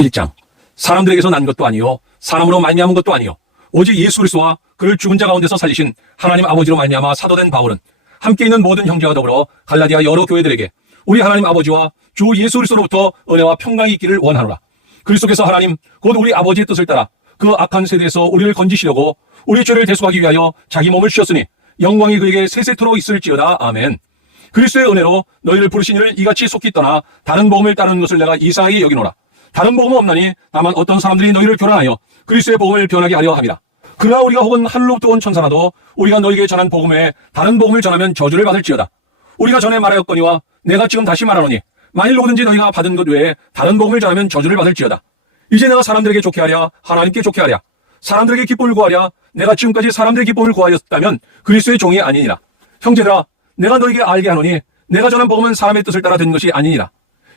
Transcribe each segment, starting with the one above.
1장. 사람들에게서 난 것도 아니요 사람으로 말미암은 것도 아니요 오직 예수 그리스도와 그를 죽은 자 가운데서 살리신 하나님 아버지로 말미암아 사도된 바울은 함께 있는 모든 형제와 더불어 갈라디아 여러 교회들에게 우리 하나님 아버지와 주 예수 그리스도로부터 은혜와 평강이 있기를 원하노라. 그리스도께서 하나님 곧 우리 아버지의 뜻을 따라 그 악한 세대에서 우리를 건지시려고 우리 죄를 대속하기 위하여 자기 몸을 주셨으니 영광이 그에게 세세토록 있을지어다. 아멘. 그리스도의 은혜로 너희를 부르신 이를 이같이 속히 떠나 다른 복음을 따르는 것을 내가 이상하게 여기노라. 다른 복음은 없나니 다만 어떤 사람들이 너희를 교란하여 그리스도의 복음을 변하게 하려 함이라. 그러나 우리가 혹은 하늘로부터 온 천사라도 우리가 너희에게 전한 복음 외에 다른 복음을 전하면 저주를 받을지어다. 우리가 전에 말하였거니와 내가 지금 다시 말하노니 만일 누구든지 너희가 받은 것 외에 다른 복음을 전하면 저주를 받을지어다. 이제 내가 사람들에게 좋게 하랴 하나님께 좋게 하랴 사람들에게 기쁨을 구하랴 내가 지금까지 사람들의 기쁨을 구하였다면 그리스도의 종이 아니니라. 형제들아 내가 너희에게 알게 하노니 내가 전한 복음은 사람의 뜻을 따라 된 것이 아니니라.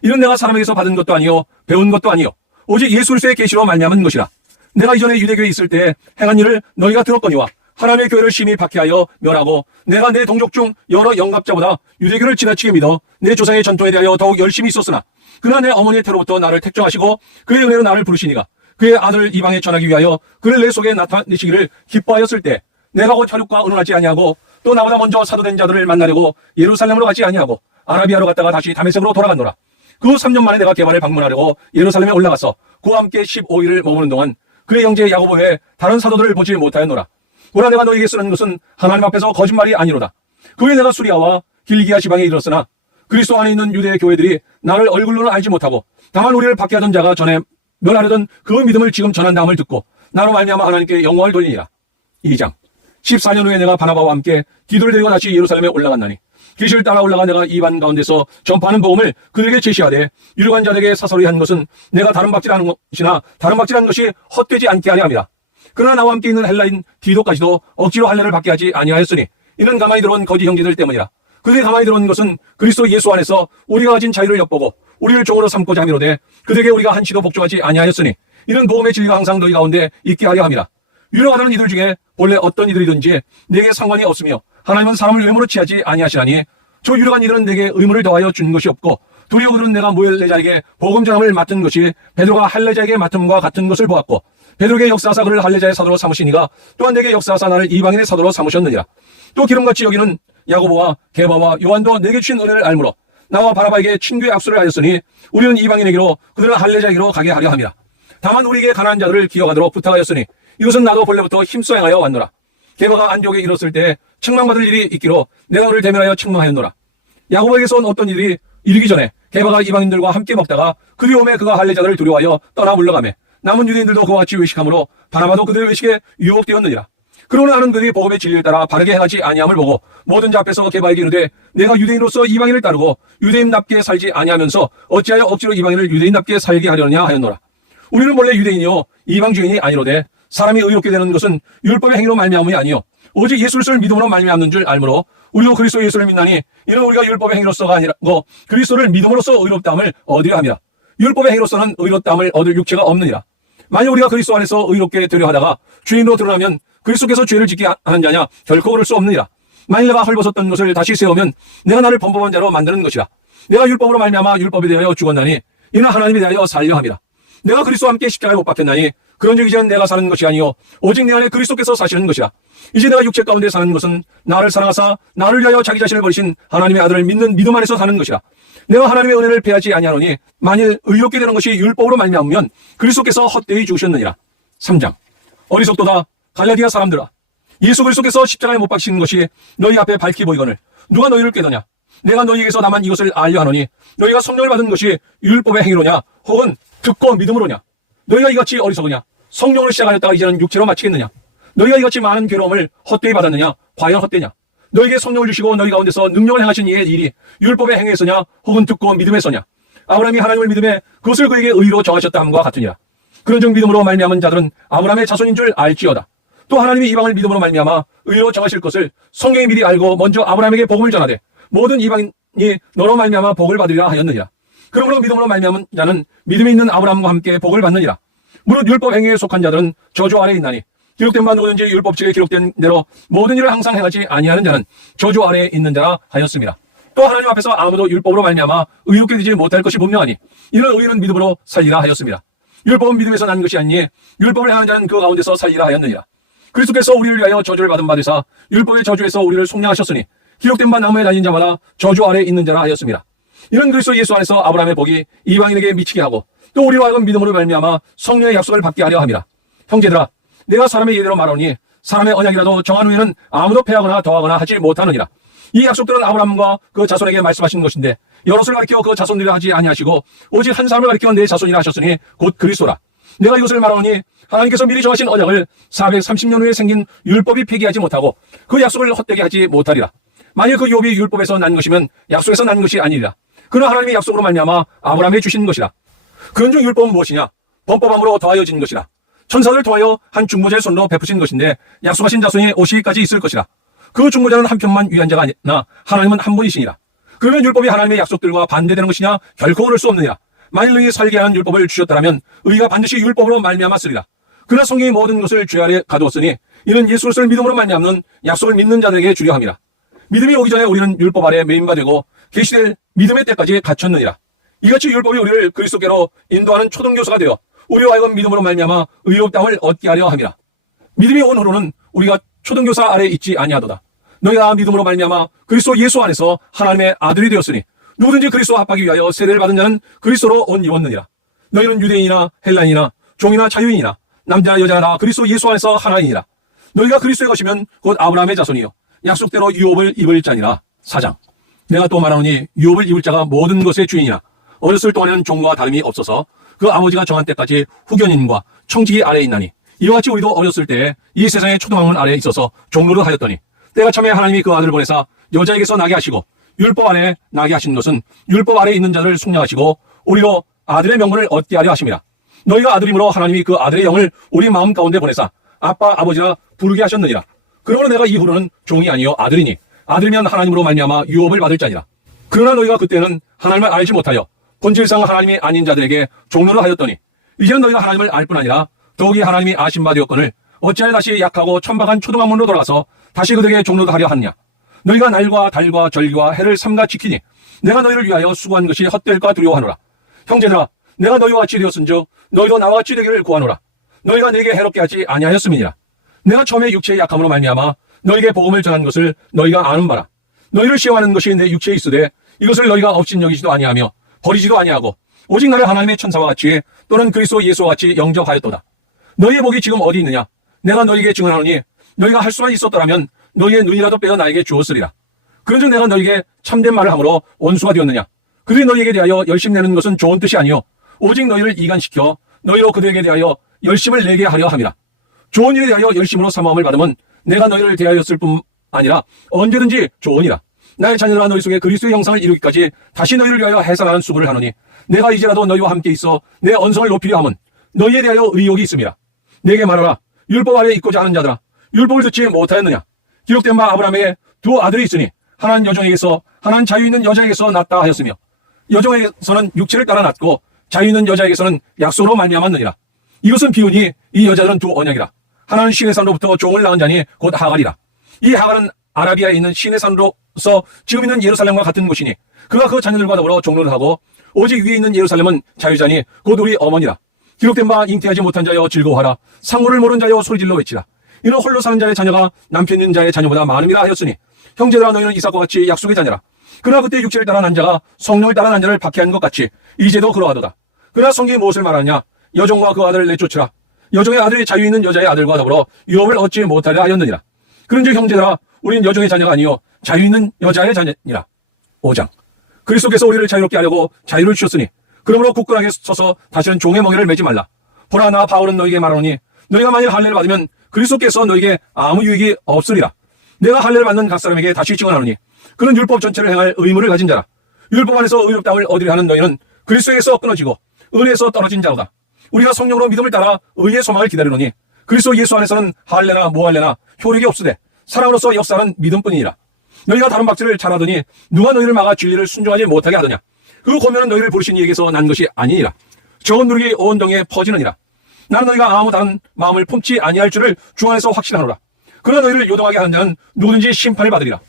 이는 내가 사람에게서 받은 것도 아니요 배운 것도 아니요 오직 예수 그리스도의 계시로 말미암은 것이라. 내가 이전에 유대교에 있을 때 행한 일을 너희가 들었거니와 하나님의 교회를 심히 박해하여 멸하고 내가 내 동족 중 여러 영갑자보다 유대교를 지나치게 믿어 내 조상의 전통에 대하여 더욱 열심히 있었으나 그러나 내 어머니의 태로부터 나를 택정하시고 그의 은혜로 나를 부르시니가 그의 아들을 이방에 전하기 위하여 그를 내 속에 나타내시기를 기뻐하였을 때 내가 곧 혈육과 의논하지 아니하고 또 나보다 먼저 사도된 자들을 만나려고 예루살렘으로 가지 아니하고 아라비아로 갔다가 다시 다메섹으로 돌아간노라. 그 3년 만에 내가 게바를 방문하려고 예루살렘에 올라가서 그와 함께 15일을 머무는 동안 그의 형제 야고보 외에 다른 사도들을 보지 못하였노라. 보라 내가 너에게 쓰는 것은 하나님 앞에서 거짓말이 아니로다. 그 후에 내가 수리아와 길기아 지방에 이르렀으나 그리스도 안에 있는 유대 교회들이 나를 얼굴로는 알지 못하고 다만 우리를 박해하던 자가 전에 멸하려던 그 믿음을 지금 전한다함을 듣고 나로 말미암아 하나님께 영광을 돌리니라. 2장. 14년 후에 내가 바나바와 함께 디도를 데리고 다시 예루살렘에 올라갔나니 길을 따라 올라가 내가 이방 가운데서 전파하는 복음을 그들에게 제시하되 유력한 자들에게 사설이 한 것은 내가 다른 박질하는 것이나 다른 박질하는 것이 헛되지 않게 하려 함이라. 그러나 나와 함께 있는 헬라인 디도까지도 억지로 할례를 받게 하지 아니하였으니 이는 가만히 들어온 거짓 형제들 때문이라. 그들이 가만히 들어온 것은 그리스도 예수 안에서 우리가 가진 자유를 엿보고 우리를 종으로 삼고자 함이로되 그들에게 우리가 한시도 복종하지 아니하였으니 이는 복음의 진리가 항상 너희 가운데 있게 하려 함이라. 유력하다는 이들 중에 본래 어떤 이들이든지 내게 상관이 없으며 하나님은 사람을 외모로 취하지 아니하시나니 저 유력한 이들은 내게 의무를 더하여 준 것이 없고 도리어 그들은 내가 모헬레자에게 복음 전함을 맡은 것이 베드로가 할례자에게 맡음과 같은 것을 보았고 베드로에게 역사하사 그를 할례자의 사도로 삼으시니가 또한 내게 역사하사 나를 이방인의 사도로 삼으셨느니라. 또 기름같이 여기는 야고보와 게바와 요한도 내게 주신 은혜를 알므로 나와 바나바에게 친교의 악수를 하였으니 우리는 이방인에게로 그들은 할례자에게로 가게 하려 함이라. 다만 우리에게 가난한 자들을 기억하도록 부탁하였으니 이것은 나도 본래부터 힘써 행하여 왔노라. 게바가 안디옥에 이르렀을 때 책망받을 일이 있기로 내가 그를 대면하여 책망하였노라. 야고보에게서 온 어떤 일이 이르기 전에 게바가 이방인들과 함께 먹다가 그리 오매 그가 할례자들을 두려워하여 떠나 물러가매 남은 유대인들도 그와 같이 외식하므로 바나바도 그들의 외식에 유혹되었느니라. 그러나 나는 그들이 복음의 진리를 따라 바르게 행하지 아니함을 보고 모든 자 앞에서 게바에게 이르되 내가 유대인으로서 이방인을 따르고 유대인답게 살지 아니하면서 어찌하여 억지로 이방인을 유대인답게 살게 하려느냐 하였노라. 우리는 원래 유대인이요 이방 주인이 아니로되 사람이 의롭게 되는 것은 율법의 행위로 말미암음이 아니요 오직 예수 그리스도를 믿음으로 말미암는 줄 알므로 우리도 그리스도 예수를 믿나니 이는 우리가 율법의 행위로서가 아니고 그리스도를 믿음으로써 의롭다함을 얻으려 함이라. 율법의 행위로서는 의롭다함을 얻을 육체가 없느니라. 만일 우리가 그리스도 안에서 의롭게 되려 하다가 죄인으로 드러나면 그리스도께서 죄를 짓게 하는 자냐 결코 그럴 수 없느니라. 만일 내가 헐벗었던 것을 다시 세우면 내가 나를 범법한 자로 만드는 것이라. 내가 율법으로 말미암아 율법에 대하여 죽었나니 이는 하나님에 대하여 살려 함이라. 내가 그리스도와 함께 십자가에 못 박혔나니 그런즉 이제는 내가 사는 것이 아니요 오직 내 안에 그리스도께서 사시는 것이라. 이제 내가 육체 가운데 사는 것은 나를 사랑하사 나를 위하여 자기 자신을 버리신 하나님의 아들을 믿는 믿음 안에서 사는 것이라. 내가 하나님의 은혜를 패하지 아니하노니 만일 의롭게 되는 것이 율법으로 말미암으면 그리스도께서 헛되이 죽으셨느니라. 3장. 어리석도다 갈라디아 사람들아, 예수 그리스도께서 십자가에 못 박히신 것이 너희 앞에 밝히 보이거늘 누가 너희를 깨더냐. 내가 너희에게서 다만 이것을 알려 하노니 너희가 성령을 받은 것이 율법의 행위로냐 혹은 듣고 믿음으로냐. 너희가 이같이 어리석으냐. 성령을 시작하였다가 이제는 육체로 마치겠느냐. 너희가 이같이 많은 괴로움을 헛되이 받았느냐. 과연 헛되냐. 너희에게 성령을 주시고 너희 가운데서 능력을 행하신 이의 일이 율법의 행위에서냐 혹은 듣고 믿음에서냐. 아브라함이 하나님을 믿음에 그것을 그에게 의로 정하셨다 함과 같으니라. 그런즉 믿음으로 말미암은 자들은 아브라함의 자손인 줄 알지어다. 또 하나님이 이방을 믿음으로 말미암아 의로 정하실 것을 성경이 미리 알고 먼저 아브라함에게 복음을 전하되 모든 이방인이 너로 말미암아 복을 받으리라 하였느니라. 그러므로 믿음으로 말미암은 자는 믿음이 있는 아브라함과 함께 복을 받느니라. 무릇 율법 행위에 속한 자들은 저주 아래에 있나니 기록된 바 누구든지 율법책에 기록된 대로 모든 일을 항상 행하지 아니하는 자는 저주 아래에 있는 자라 하였습니다. 또 하나님 앞에서 아무도 율법으로 말미암아 의롭게 되지 못할 것이 분명하니 이는 의인은 믿음으로 살리라 하였습니다. 율법은 믿음에서 난 것이 아니니 율법을 행하는 자는 그 가운데서 살리라 하였느니라. 그리스도께서 우리를 위하여 저주를 받은 바 되사 율법의 저주에서 우리를 속량하셨으니 기록된 바 나무에 달린 자마다 저주 아래 있는 자라 하였습니다. 이는 그리스도 예수 안에서 아브라함의 복이 이방인에게 미치게 하고 또 우리로 하여금 믿음으로 말미암아 성령의 약속을 받게 하려 함이라. 형제들아, 내가 사람의 예대로 말하노니 사람의 언약이라도 정한 후에는 아무도 패하거나 더하거나 하지 못하느니라. 이 약속들은 아브라함과 그 자손에게 말씀하신 것인데 여럿을 가리켜 그 자손들이라 하지 아니하시고 오직 한 사람을 가리켜 내 자손이라 하셨으니 곧 그리스도라. 내가 이것을 말하노니 하나님께서 미리 정하신 언약을 430년 후에 생긴 율법이 폐기하지 못하고 그 약속을 헛되게 하지 못하리라. 만일 그 율법이 율법에서 난 것이면 약속에서 난 것이 아니리라. 그러나 하나님의 약속으로 말미암아 아브라함에 주신 것이라. 그런즉 율법은 무엇이냐? 범법함으로 더하여진 것이라. 천사를 통하여 한 중보자의 손으로 베푸신 것인데 약속하신 자손이 오시기까지 있을 것이라. 그 중보자는 한 편만 위한 자가 아니나 하나님은 한 분이시니라. 그러면 율법이 하나님의 약속들과 반대되는 것이냐? 결코 그럴 수 없느니라. 만일 너희 살게 하는 율법을 주셨더라면 의가 반드시 율법으로 말미암았으리라. 그러나 성경이 모든 것을 죄 아래 가두었으니 이는 예수 그리스도를 믿음으로 말미암는 약속을 믿는 자들에게 주려 함이라. 믿음이 오기 전에 우리는 율법 아래 매임바 되고 계시될 믿음의 때까지 갇혔느니라. 이같이 율법이 우리를 그리스도께로 인도하는 초등교사가 되어 우리와 하여금 믿음으로 말미암아 의롭다함을 얻게 하려 함이라. 믿음이 온 후로는 우리가 초등교사 아래 있지 아니하도다. 너희가 믿음으로 말미암아 그리스도 예수 안에서 하나님의 아들이 되었으니 누구든지 그리스도와 합하기 위하여 세례를 받은 자는 그리스도로 옷 입었느니라. 너희는 유대인이나 헬라인이나 종이나 자유인이나 남자나 여자나 그리스도 예수 안에서 하나이니라. 너희가 그리스도의 것이면 곧 아브라함의 자손이요 약속대로 유업을 입을 자니라. 4장. 내가 또 말하노니 유업을 입을 자가 모든 것의 주인이라. 어렸을 동안에는 종과 다름이 없어서 그 아버지가 정한 때까지 후견인과 청지기 아래에 있나니 이와 같이 우리도 어렸을 때에 이 세상의 초등학문 아래에 있어서 종로를 하였더니 때가 참에 하나님이 그 아들을 보내사 여자에게서 나게 하시고 율법 안에 나게 하신 것은 율법 아래에 있는 자를 속량하시고 우리로 아들의 명분을 얻게 하려 하심이라. 너희가 아들이므로 하나님이 그 아들의 영을 우리 마음 가운데 보내사 아빠 아버지라 부르게 하셨느니라. 그러므로 내가 이후로는 종이 아니요 아들이니 아들이면 하나님으로 말미암아 유업을 받을 자니라. 그러나 너희가 그때는 하나님을 알지 못하여 본질상 하나님이 아닌 자들에게 종로를 하였더니 이제는 너희가 하나님을 알 뿐 아니라 더욱이 하나님이 아신 바 되었거늘 어찌하여 다시 약하고 천박한 초등학문으로 돌아가서 다시 그들에게 종로도 하려 하느냐. 너희가 날과 달과 절기와 해를 삼가 지키니 내가 너희를 위하여 수고한 것이 헛될까 두려워하노라. 형제들아, 내가 너희와 같이 되었은즉 너희도 나와 같이 되기를 구하노라. 너희가 내게 해롭게 하지 아니하였음이니라. 내가 처음에 육체의 약함으로 말미암아 너희에게 복음을 전한 것을 너희가 아는 바라. 너희를 시험하는 것이 내 육체에 있으되 이것을 너희가 업신여기지도 아니하며 버리지도 아니하고 오직 나를 하나님의 천사와 같이 또는 그리스도 예수와 같이 영접하였도다. 너희의 복이 지금 어디 있느냐? 내가 너희에게 증언하노니 너희가 할 수만 있었더라면 너희의 눈이라도 빼어 나에게 주었으리라. 그런즉 내가 너희에게 참된 말을 함으로 원수가 되었느냐? 그들이 너희에게 대하여 열심 내는 것은 좋은 뜻이 아니요 오직 너희를 이간시켜 너희로 그들에게 대하여 열심을 내게 하려 함이라. 좋은 일에 대하여 열심으로 사모함을 받으면 내가 너희를 대하였을 뿐 아니라 언제든지 좋으니라. 나의 자녀들아, 너희 속에 그리스도의 형상을 이루기까지 다시 너희를 위하여 해산하는 수고를 하노니 내가 이제라도 너희와 함께 있어 내 언성을 높이려 함은 너희에 대하여 의욕이 있음이라. 내게 말하라. 율법 아래 있고자 하는 자들아, 율법을 듣지 못하였느냐? 기록된 바 아브라함에게 두 아들이 있으니 하나는 여종에게서 하나는 자유 있는 여자에게서 낳았다 하였으며 여종에게서는 육체를 따라 낳고 자유 있는 여자에게서는 약속으로 말미암았느니라. 이것은 비유니 이 여자들은 두 언약이라. 하나는 신의 산으로부터 종을 낳은 자니 곧 하갈이라. 이 하갈은 아라비아에 있는 신의 산으로서 지금 있는 예루살렘과 같은 곳이니 그가 그 자녀들과 더불어 종로를 하고 오직 위에 있는 예루살렘은 자유자니 곧 우리 어머니라. 기록된 바 잉태하지 못한 자여 즐거워하라. 상고를 모른 자여 소리질러 외치라. 이는 홀로 사는 자의 자녀가 남편 있는 자의 자녀보다 많음이라 하였으니 형제들아, 너희는 이삭과 같이 약속의 자녀라. 그러나 그때 육체를 따라 난 자가 성령을 따라 난 자를 박해한 것 같이 이제도 그러하도다. 그러나 성경이 무엇을 말하느냐? 여종과 그 아들을 내쫓으라. 여종의 아들이 자유 있는 여자의 아들과 더불어 유업을 얻지 못하려 하였느니라. 그런즉 형제들아, 우리는 여종의 자녀가 아니요 자유 있는 여자의 자녀니라. 5장. 그리스도께서 우리를 자유롭게 하려고 자유를 주셨으니 그러므로 굳건하게 서서 다시는 종의 멍에를 매지 말라. 보라, 나 바울은 너희에게 말하노니 너희가 만일 할례를 받으면 그리스도께서 너희에게 아무 유익이 없으리라. 내가 할례를 받는 각 사람에게 다시 증언하노니 그는 율법 전체를 행할 의무를 가진 자라. 율법 안에서 의롭다함을 얻으려 하는 너희는 그리스도에서 끊어지고 은혜에서 떨어진 자로다. 우리가 성령으로 믿음을 따라 의의 소망을 기다리노니 그리스도 예수 안에서는 할례나 무할례나 효력이 없으되 사랑으로서 역사하는 믿음뿐이니라. 너희가 다른 박질을 잘하더니 누가 너희를 막아 진리를 순종하지 못하게 하더냐? 그 고면은 너희를 부르신 이에게서 난 것이 아니니라. 적은 누룩이 온 동에 퍼지느니라. 나는 너희가 아무 다른 마음을 품지 아니할 줄을 주 안에서 확신하노라. 그러나 너희를 요동하게 하는 자는 누구든지 심판을 받으리라.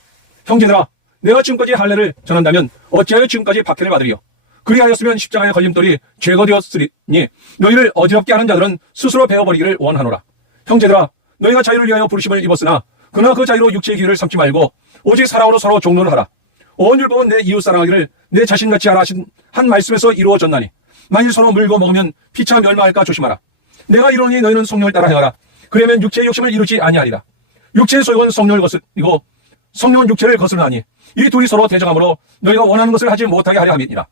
형제들아, 내가 지금까지 할례를 전한다면 어찌하여 지금까지 박해를 받으리요? 그리하였으면 십자가의 걸림돌이 제거되었으니 너희를 어지럽게 하는 자들은 스스로 베어버리기를 원하노라. 형제들아, 너희가 자유를 위하여 부르심을 입었으나 그러나 그 자유로 육체의 기회를 삼지 말고 오직 사랑으로 서로 종로를 하라. 온 율법은 내 이웃 사랑하기를 내 자신같이 하라 하신 한 말씀에서 이루어졌나니 만일 서로 물고 먹으면 피차 멸망할까 조심하라. 내가 이르노니 너희는 성령을 따라 행하라. 그러면 육체의 욕심을 이루지 아니하리라. 육체의 소욕은 성령을 거스리고 성령은 육체를 거스르나니 이 둘이 서로 대적하므로 너희가 원하는 것을 하지 못하게 하려 함이니라.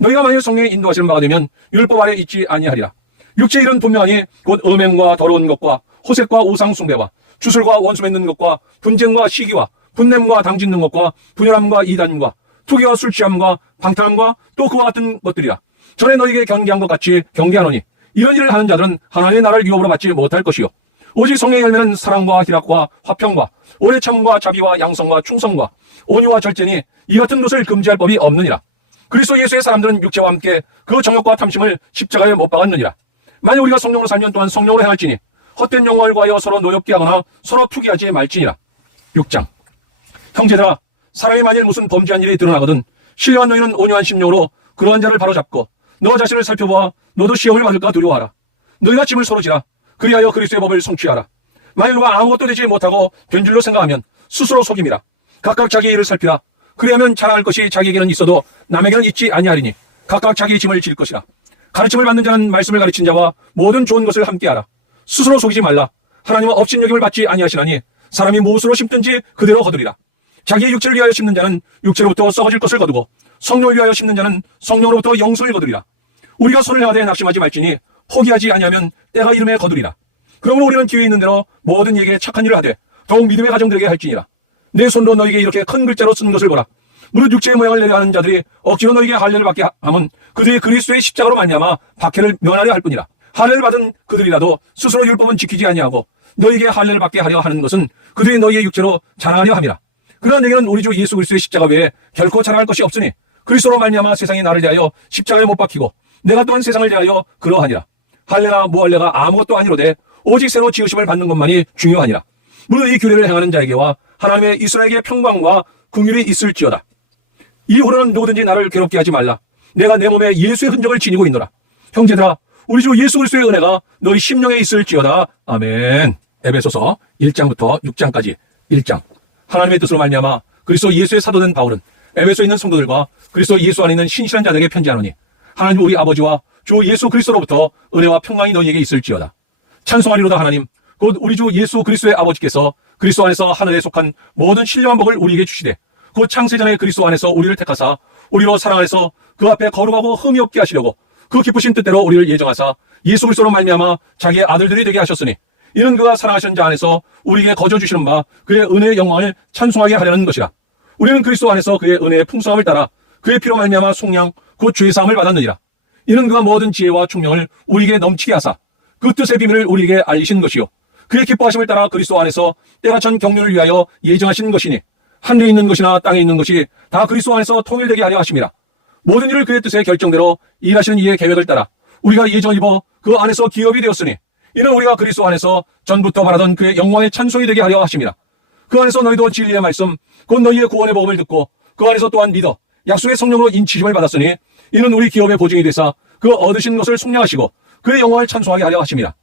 너희가 만일 성령의 인도하시는 바가 되면 율법 아래 있지 아니하리라. 육체의 일은 분명하니 곧 음행과 더러운 것과 호색과 우상 숭배와 주술과 원수 맺는 것과 분쟁과 시기와 분냄과 당짓는 것과 분열함과 이단과 투기와 술 취함과 방탕함과 또 그와 같은 것들이라. 전에 너희에게 경계한 것 같이 경계하노니 이런 일을 하는 자들은 하나님의 나라를 유업으로 받지 못할 것이요 오직 성령의 열매는 사랑과 희락과 화평과 오래 참과 자비와 양성과 충성과 온유와 절제니 이 같은 것을 금지할 법이 없느니라. 그리스도 예수의 사람들은 육체와 함께 그 정욕과 탐심을 십자가에 못 박았느니라. 만일 우리가 성령으로 살면 또한 성령으로 행할지니 헛된 영광을 구하여 서로 노엽게 하거나 서로 투기하지 말지니라. 6장. 형제들아, 사람이 만일 무슨 범죄한 일이 드러나거든 신령한 너희는 온유한 심령으로 그러한 자를 바로잡고 너 자신을 살펴보아 너도 시험을 받을까 두려워하라. 너희가 짐을 서로 지라. 그리하여 그리스도의 법을 성취하라. 만일 누가 아무것도 되지 못하고 된 줄로 생각하면 스스로 속임이라. 각각 자기 일을 살피라. 그리하면 자랑할 것이 자기에게는 있어도 남에게는 있지 아니하리니 각각 자기 짐을 질 것이라. 가르침을 받는 자는 말씀을 가르친 자와 모든 좋은 것을 함께하라. 스스로 속이지 말라. 하나님은 업신여김을 받지 아니하시나니 사람이 무엇으로 심든지 그대로 거두리라. 자기의 육체를 위하여 심는 자는 육체로부터 썩어질 것을 거두고 성령을 위하여 심는 자는 성령으로부터 영생을 거두리라. 우리가 손을 향하되 낙심하지 말지니 포기하지 아니하면 때가 이름에 거두리라. 그러므로 우리는 기회 있는 대로 모든 이에게 착한 일을 하되 더욱 믿음의 가정들에게 할지니라. 내 손으로 너에게 이렇게 큰 글자로 쓴 것을 보라. 무릇 육체의 모양을 내려 하는 자들이 억지로 너에게 할례를 받게 하면 그들이 그리스도의 십자가로 말미암아 박해를 면하려 할 뿐이라. 할례를 받은 그들이라도 스스로 율법은 지키지 아니하고 너에게 할례를 받게 하려 하는 것은 그들이 너희의 육체로 자랑하려 함이라. 그러나 내게는 우리 주 예수 그리스도의 십자가 외에 결코 자랑할 것이 없으니 그리스도로 말미암아 세상이 나를 대하여 십자가에 못 박히고 내가 또한 세상을 대하여 그러하니라. 할례나 무할례가 아무것도 아니로되 오직 새로 지으심을 받는 것만이 중요하니라. 물론 이 규례를 행하는 자에게와 하나님의 이스라엘에게 평강과 긍휼이 있을지어다. 이후로는 누구든지 나를 괴롭게 하지 말라. 내가 내 몸에 예수의 흔적을 지니고 있노라. 형제들아, 우리 주 예수 그리스도의 은혜가 너희 심령에 있을지어다. 아멘. 에베소서 1장부터 6장까지 1장. 하나님의 뜻으로 말미암아 그리스도 예수의 사도된 바울은 에베소에 있는 성도들과 그리스도 예수 안에 있는 신실한 자들에게 편지하노니 하나님 우리 아버지와 주 예수 그리스도로부터 은혜와 평강이 너희에게 있을지어다. 찬송하리로다. 하나님 곧 우리 주 예수 그리스도의 아버지께서 그리스도 안에서 하늘에 속한 모든 신령한 복을 우리에게 주시되 곧 창세전에 그리스도 안에서 우리를 택하사 우리로 사랑 안에서 그 앞에 거룩하고 흠이 없게 하시려고 그 기쁘신 뜻대로 우리를 예정하사 예수 그리스도로 말미암아 자기의 아들들이 되게 하셨으니 이는 그가 사랑하시는 자 안에서 우리에게 거저 주시는 바 그의 은혜의 영광을 찬송하게 하려는 것이라. 우리는 그리스도 안에서 그의 은혜의 풍성함을 따라 그의 피로 말미암아 속량 곧 죄 사함을 받았느니라. 이는 그가 모든 지혜와 총명을 우리에게 넘치게 하사 그 뜻의 비밀을 우리에게 알리신 것이요 그의 기뻐하심을 따라 그리스도 안에서 때가 전 경륜을 위하여 예정하신 것이니 하늘에 있는 것이나 땅에 있는 것이 다 그리스도 안에서 통일되게 하려 하심이라. 모든 일을 그의 뜻의 결정대로 일하시는 이의 계획을 따라 우리가 예정을 입어 그 안에서 기업이 되었으니 이는 우리가 그리스도 안에서 전부터 바라던 그의 영광의 찬송이 되게 하려 하심이라. 그 안에서 너희도 진리의 말씀 곧 너희의 구원의 복음을 듣고 그 안에서 또한 믿어 약속의 성령으로 인치심을 받았으니 이는 우리 기업의 보증이 되사 그 얻으신 것을 속량하시고 그의 영광을 찬송하게 하려 하심이라.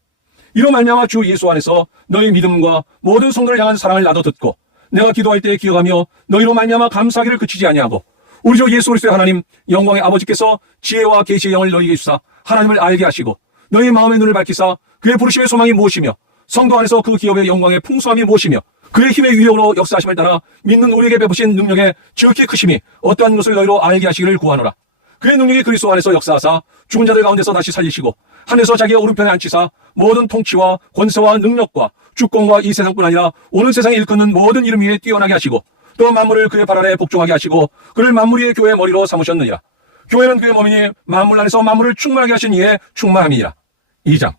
이로 말미암아 주 예수 안에서 너희 믿음과 모든 성도를 향한 사랑을 나도 듣고 내가 기도할 때 기억하며 너희로 말미암아 감사하기를 그치지 아니하고 우리 주 예수 그리스도의 하나님 영광의 아버지께서 지혜와 계시의 영을 너희에게 주사 하나님을 알게 하시고 너희 마음의 눈을 밝히사 그의 부르심의 소망이 무엇이며 성도 안에서 그 기업의 영광의 풍성함이 무엇이며 그의 힘의 위력으로 역사하심을 따라 믿는 우리에게 베푸신 능력의 지극히 크심이 어떠한 것을 너희로 알게 하시기를 구하노라. 그의 능력이 그리스도 안에서 역사하사 죽은 자들 가운데서 다시 살리시고 하늘에서 자기의 오른편에 앉히사 모든 통치와 권세와 능력과 주권과 이 세상뿐 아니라 오는 세상에 일컫는 모든 이름 위에 뛰어나게 하시고 또 만물을 그의 발 아래 복종하게 하시고 그를 만물 위의 교회의 머리로 삼으셨느니라. 교회는 그의 몸이니 만물 안에서 만물을 충만하게 하신 이의 충만함이니라. 2장.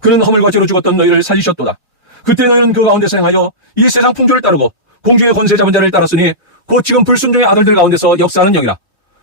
그는 허물과 죄로 죽었던 너희를 살리셨도다. 그때 너희는 그 가운데서 행하여 이 세상 풍조를 따르고 공중의 권세 잡은 자를 따랐으니 곧 지금 불순종의 아들들 가운데서 역사하는 영이라.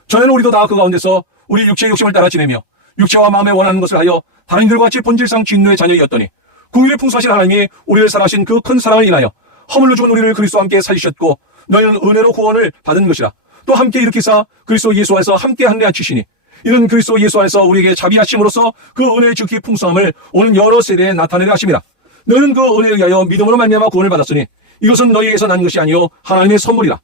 전에는 우리도 다 그 가운데서 우리 육체의 욕심을 따라 지내며 육체와 마음에 원하는 것을 하여 다른 이들과 같이 본질상 진노의 자녀이었더니 긍휼의 풍성하신 하나님이 우리를 사랑하신 그 큰 사랑을 인하여 허물로 죽은 우리를 그리스도와 함께 살리셨고 너희는 은혜로 구원을 받은 것이라. 또 함께 일으키사 그리스도 예수 안에서 함께 한 데 앉히시니 이는 그리스도 예수 안에서 우리에게 자비하심으로써 그 은혜의 지극히 풍성함을 오는 여러 세대에 나타내려 하심이라. 너는 그 은혜에 의하여 믿음으로 말미암아 구원을 받았으니 이것은 너희에게서 난 것이 아니요 하나님의 선물이라.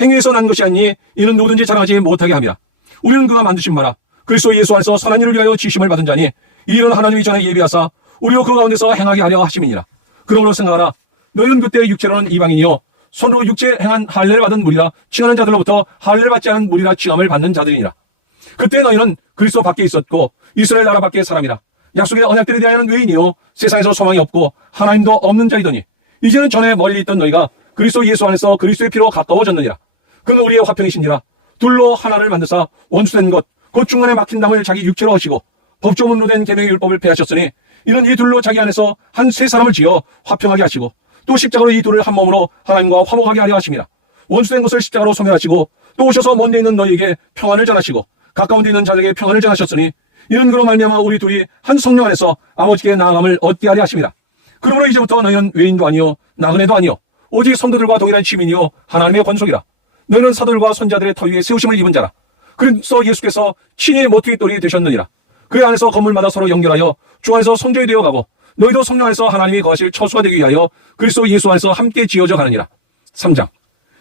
행위에서 난 것이 아니니 이는 누구든지 자랑하지 못하게 함이라. 우리는 그가 만드신 바라 그리스도 예수 안에서 선한 일을 위하여 지심을 받은 자니 이 일은 하나님이 전에 예비하사 우리로 그 가운데서 행하게 하려 하심이니라. 그러므로 생각하라. 너희는 그때 육체로는 이방인이요 손으로 육체 행한 할례를 받은 무리라 칭하는 자들로부터 할례를 받지 않은 무리라 칭함을 받는 자들이니라. 그때 너희는 그리스도 밖에 있었고 이스라엘 나라 밖의 사람이라. 약속의 언약들에 대하여는 외인이요 세상에서 소망이 없고 하나님도 없는 자이더니 이제는 전에 멀리 있던 너희가 그리스도 예수 안에서 그리스도의 피로 가까워졌느니라. 그는 우리의 화평이신지라. 둘로 하나를 만드사 원수된 것 곧 중간에 막힌 담을 자기 육체로 하시고 법조문으로 된 계명의 율법을 폐하셨으니 이는 이 둘로 자기 안에서 한 세 사람을 지어 화평하게 하시고 또 십자가로 이 둘을 한 몸으로 하나님과 화목하게 하려 하심이라. 원수된 것을 십자가로 소멸하시고 또 오셔서 먼데 있는 너희에게 평안을 전하시고 가까운 데 있는 자들에게 평안을 전하셨으니 이는 그로 말미암아 우리 둘이 한 성령 안에서 아버지께 나아감을 얻게 하려 하심이라. 그러므로 이제부터 너희는 외인도 아니요 나그네도 아니요 오직 성도들과 동일한 시민이요 하나님의 권속이라. 너희는 사도들과 선자들의 터 위에 세우심을 입은 자라. 그래서 예수께서 친히 모퉁이 돌이 되셨느니라. 그 안에서 건물마다 서로 연결하여 주 안에서 성전이 되어가고 너희도 성령 안에서 하나님이 거하실 처소가 되기 위하여 그리스도 예수 안에서 함께 지어져 가느니라. 3장.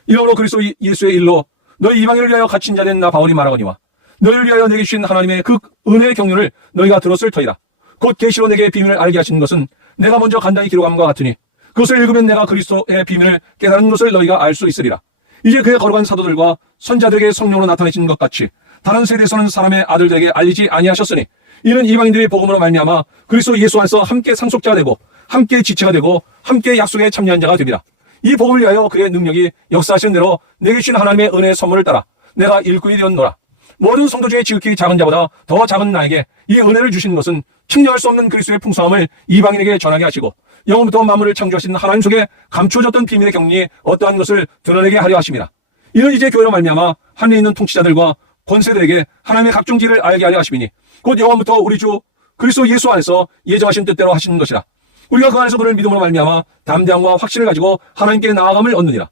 이러므로 그리스도 예수의 일로 너희 이방인을 위하여 갇힌 자된 나 바울이 말하거니와 너희를 위하여 내게 주신 하나님의 그 은혜의 경륜을 너희가 들었을 터이라. 곧 계시로 내게 비밀을 알게 하신 것은 내가 먼저 간단히 기록함과 같으니 그것을 읽으면 내가 그리스도의 비밀을 깨달은 것을 너희가 알 수 있으리라. 이제 그의 거룩한 사도들과 선자들에게 성령으로 나타내신 것 같이 다른 세대에서는 사람의 아들들에게 알리지 아니하셨으니 이는 이방인들의 복음으로 말미암아 그리스도 예수 안에서 함께 상속자가 되고 함께 지체가 되고 함께 약속에 참여한 자가 되리라. 이 복음을 위하여 그의 능력이 역사하신 대로 내게 주신 하나님의 은혜의 선물을 따라 내가 일꾼이 되었노라. 모든 성도 중에 지극히 작은 자보다 더 작은 나에게 이 은혜를 주신 것은 측량할 수 없는 그리스도의 풍성함을 이방인에게 전하게 하시고 영원부터 만물을 창조하신 하나님 속에 감추어졌던 비밀의 경륜이 어떠한 것을 드러내게 하려 하심이라. 이는 이제 교회로 말미암아 하늘에 있는 통치자들과 권세들에게 하나님의 각종 지혜를 알게 하려 하심이니 곧 영원부터 우리 주 그리스도 예수 안에서 예정하신 뜻대로 하시는 것이라. 우리가 그 안에서 그를 믿음으로 말미암아 담대함과 확신을 가지고 하나님께 나아감을 얻느니라.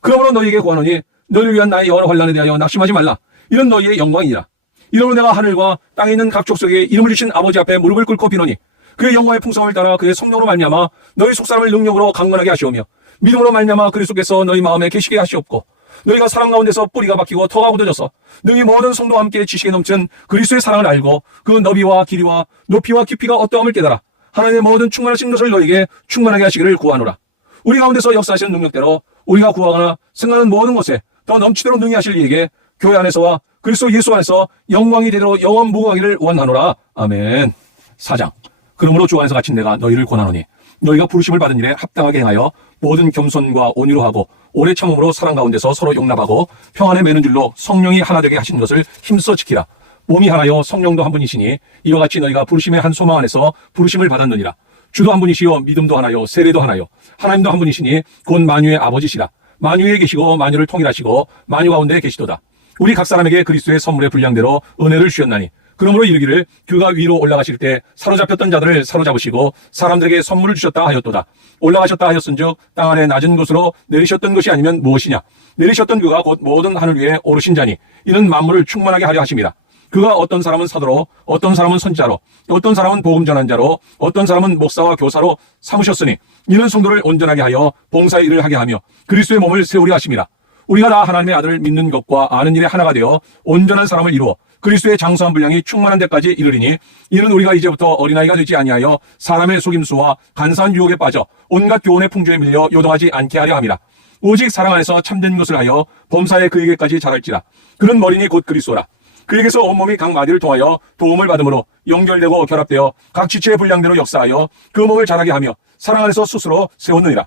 그러므로 너희에게 구하노니 너희를 위한 나의 여러 환난에 대하여 낙심하지 말라. 이는 너희의 영광이니라. 이러므로 내가 하늘과 땅에 있는 각 족속에게 이름을 주신 아버지 앞에 무릎을 꿇고 비노니 그의 영광의 풍성함을 따라 그의 성령으로 말미암아 너희 속사람을 능력으로 강건하게 하시오며 믿음으로 말미암아 그리스도께서 너희 마음에 계시게 하시옵고 너희가 사랑 가운데서 뿌리가 박히고 터가 굳어져서 능히 모든 성도와 함께 지식에 넘치는 그리스도의 사랑을 알고 그 너비와 길이와 높이와 깊이가 어떠함을 깨달아 하나님의 모든 충만하신 것을 너희에게 충만하게 하시기를 구하노라. 우리 가운데서 역사하시는 능력대로 우리가 구하거나 생각하는 모든 것에 더 넘치도록 능히 하실 이에게 교회 안에서와 그리스도 예수 안에서 영광이 되도록 영원 무궁하기를 원하노라. 아멘. 4장. 그러므로 주 안에서 갇힌 내가 너희를 권하노니 너희가 부르심을 받은 일에 합당하게 행하여 모든 겸손과 온유로 하고 오래 참음으로 사랑 가운데서 서로 용납하고 평안에 매는 줄로 성령이 하나 되게 하신 것을 힘써 지키라. 몸이 하나요 성령도 한 분이시니 이와 같이 너희가 부르심의 한 소망 안에서 부르심을 받았느니라. 주도 한 분이시요 믿음도 하나요 세례도 하나요 하나님도 한 분이시니 곧 만유의 아버지시라. 만유에 계시고 만유를 통일하시고 만유 가운데 계시도다. 우리 각 사람에게 그리스도의 선물의 분량대로 은혜를 주셨나니 그러므로 이르기를 그가 위로 올라가실 때 사로잡혔던 자들을 사로잡으시고 사람들에게 선물을 주셨다 하였도다. 올라가셨다 하였은즉 땅 아래 낮은 곳으로 내리셨던 것이 아니면 무엇이냐. 내리셨던 그가 곧 모든 하늘 위에 오르신 자니 이는 만물을 충만하게 하려 하심이라. 그가 어떤 사람은 사도로 어떤 사람은 선지자로 어떤 사람은 복음 전한 자로 어떤 사람은 목사와 교사로 삼으셨으니 이는 성도를 온전하게 하여 봉사의 일을 하게 하며 그리스도의 몸을 세우려 하심이라. 우리가 다 하나님의 아들을 믿는 것과 아는 일에 하나가 되어 온전한 사람을 이루어 그리스도의 장수한 분량이 충만한 데까지 이르리니 이는 우리가 이제부터 어린아이가 되지 아니하여 사람의 속임수와 간사한 유혹에 빠져 온갖 교훈의 풍조에 밀려 요동하지 않게 하려 함이라. 오직 사랑 안에서 참된 것을 하여 범사에 그에게까지 자랄지라. 그는 머리니 곧 그리스도라. 그에게서 온몸이 각 마디를 통하여 도움을 받음으로 연결되고 결합되어 각 지체의 분량대로 역사하여 그 몸을 자라게 하며 사랑 안에서 스스로 세웠느니라.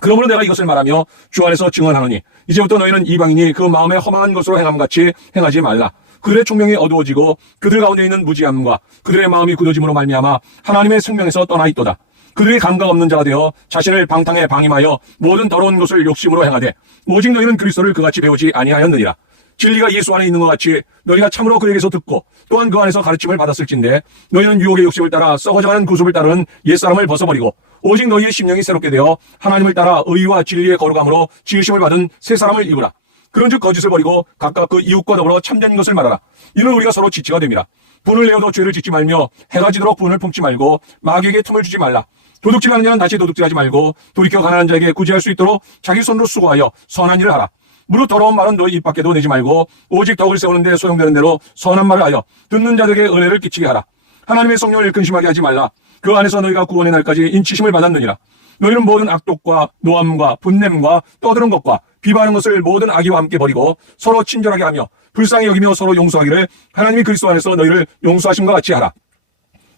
그러므로 내가 이것을 말하며 주 안에서 증언하노니 이제부터 너희는 이방인이 그 마음에 허망한 것으로 행함같이 행하지 말라. 그들의 총명이 어두워지고 그들 가운데 있는 무지함과 그들의 마음이 굳어짐으로 말미암아 하나님의 생명에서 떠나 있도다. 그들이 감각 없는 자가 되어 자신을 방탕에 방임하여 모든 더러운 것을 욕심으로 행하되 오직 너희는 그리스도를 그같이 배우지 아니하였느니라. 진리가 예수 안에 있는 것 같이 너희가 참으로 그에게서 듣고 또한 그 안에서 가르침을 받았을진데 너희는 유혹의 욕심을 따라 썩어져가는 구습을 따르는 옛사람을 벗어버리고 오직 너희의 심령이 새롭게 되어 하나님을 따라 의와 진리의 거룩함으로 지으심을 받은 새 사람을 입으라. 그런즉 거짓을 버리고 각각 그 이웃과 더불어 참된 것을 말하라. 이는 우리가 서로 지체가 됨이라. 분을 내어도 죄를 짓지 말며 해가 지도록 분을 품지 말고 마귀에게 틈을 주지 말라. 도둑질하는 자는 다시 도둑질하지 말고 돌이켜 가난한 자에게 구제할 수 있도록 자기 손으로 수고하여 선한 일을 하라. 무릇 더러운 말은 너희 입 밖에도 내지 말고 오직 덕을 세우는데 소용되는 대로 선한 말을 하여 듣는 자들에게 은혜를 끼치게 하라. 하나님의 성령을 근심하게 하지 말라. 그 안에서 너희가 구원의 날까지 인치심을 받았느니라. 너희는 모든 악독과 노함과 분냄과 떠드는 것과 비방하는 것을 모든 악의와 함께 버리고 서로 친절하게 하며 불쌍히 여기며 서로 용서하기를 하나님이 그리스도 안에서 너희를 용서하심과 같이 하라.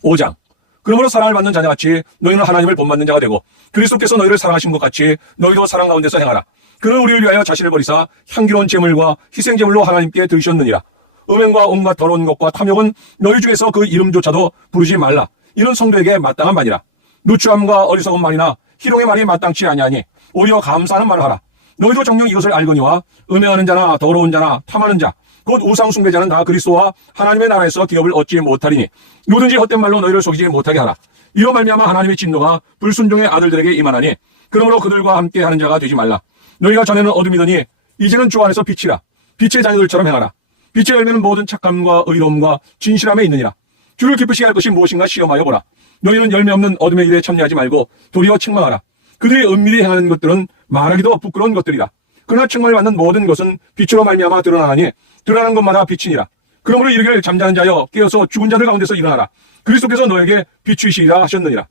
5장. 그러므로 사랑을 받는 자녀같이 너희는 하나님을 본받는 자가 되고 그리스도께서 너희를 사랑하신 것 같이 너희도 사랑 가운데서 행하라. 그는 우리를 위하여 자신을 버리사 향기로운 제물과 희생제물로 하나님께 드리셨느니라. 음행과 온갖 더러운 것과 탐욕은 너희 중에서 그 이름조차도 부르지 말라. 이런 성도에게 마땅한 말이라. 누추함과 어리석은 말이나 희롱의 말이 마땅치 아니하니 오히려 감사하는 말을 하라. 너희도 정녕 이것을 알거니와 음행하는 자나 더러운 자나 탐하는 자 곧 우상 숭배자는 다 그리스도와 하나님의 나라에서 기업을 얻지 못하리니 누구든지 헛된 말로 너희를 속이지 못하게 하라. 이로 말미암아 하나님의 진노가 불순종의 아들들에게 임하나니 그러므로 그들과 함께 하는 자가 되지 말라. 너희가 전에는 어둠이더니 이제는 주 안에서 빛이라. 빛의 자녀들처럼 행하라. 빛의 열매는 모든 착함과 의로움과 진실함에 있느니라. 주를 기쁘시게 할 것이 무엇인가 시험하여 보라. 너희는 열매 없는 어둠의 일에 참여하지 말고 도리어 책망하라. 그들이 은밀히 행하는 것들은 말하기도 부끄러운 것들이라. 그러나 책망을 받는 모든 것은 빛으로 말미암아 드러나나니 드러나는 것마다 빛이니라. 그러므로 이르기를 잠자는 자여 깨어서 죽은 자들 가운데서 일어나라. 그리스도께서 너에게 비추시리라 하셨느니라.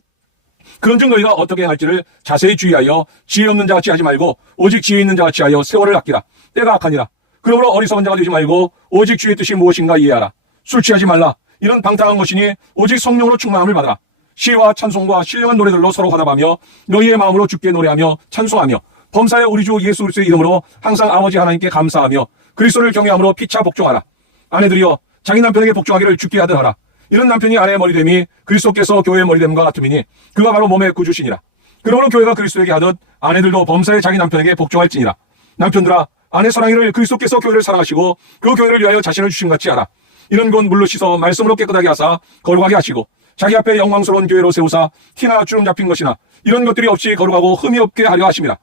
그런즉 너희가 어떻게 행할지를 자세히 주의하여 지혜 없는 자같이 하지 말고 오직 지혜 있는 자같이 하여 세월을 아끼라. 때가 악하니라. 그러므로 어리석은 자가 되지 말고 오직 주의 뜻이 무엇인가 이해하라. 술 취하지 말라. 이는 방탕한 것이니 오직 성령으로 충만함을 받아라. 시와 찬송과 신령한 노래들로 서로 화답하며 너희의 마음으로 주께 노래하며 찬송하며 범사의 우리 주 예수 그리스도의 이름으로 항상 아버지 하나님께 감사하며 그리스도를 경외함으로 피차 복종하라. 아내들이여 자기 남편에게 복종하기를 주께 하듯 하라. 이런 남편이 아내의 머리됨이 그리스도께서 교회의 머리됨과 같음이니 그가 바로 몸의 구주시니라. 그러므로 교회가 그리스도에게 하듯 아내들도 범사에 자기 남편에게 복종할지니라. 남편들아 아내 사랑이를 그리스도께서 교회를 사랑하시고 그 교회를 위하여 자신을 주신 같이 하라. 이런 건 물로 씻어 말씀으로 깨끗하게 하사 거룩하게 하시고 자기 앞에 영광스러운 교회로 세우사 티나 주름 잡힌 것이나 이런 것들이 없이 거룩하고 흠이 없게 하려 하심이라.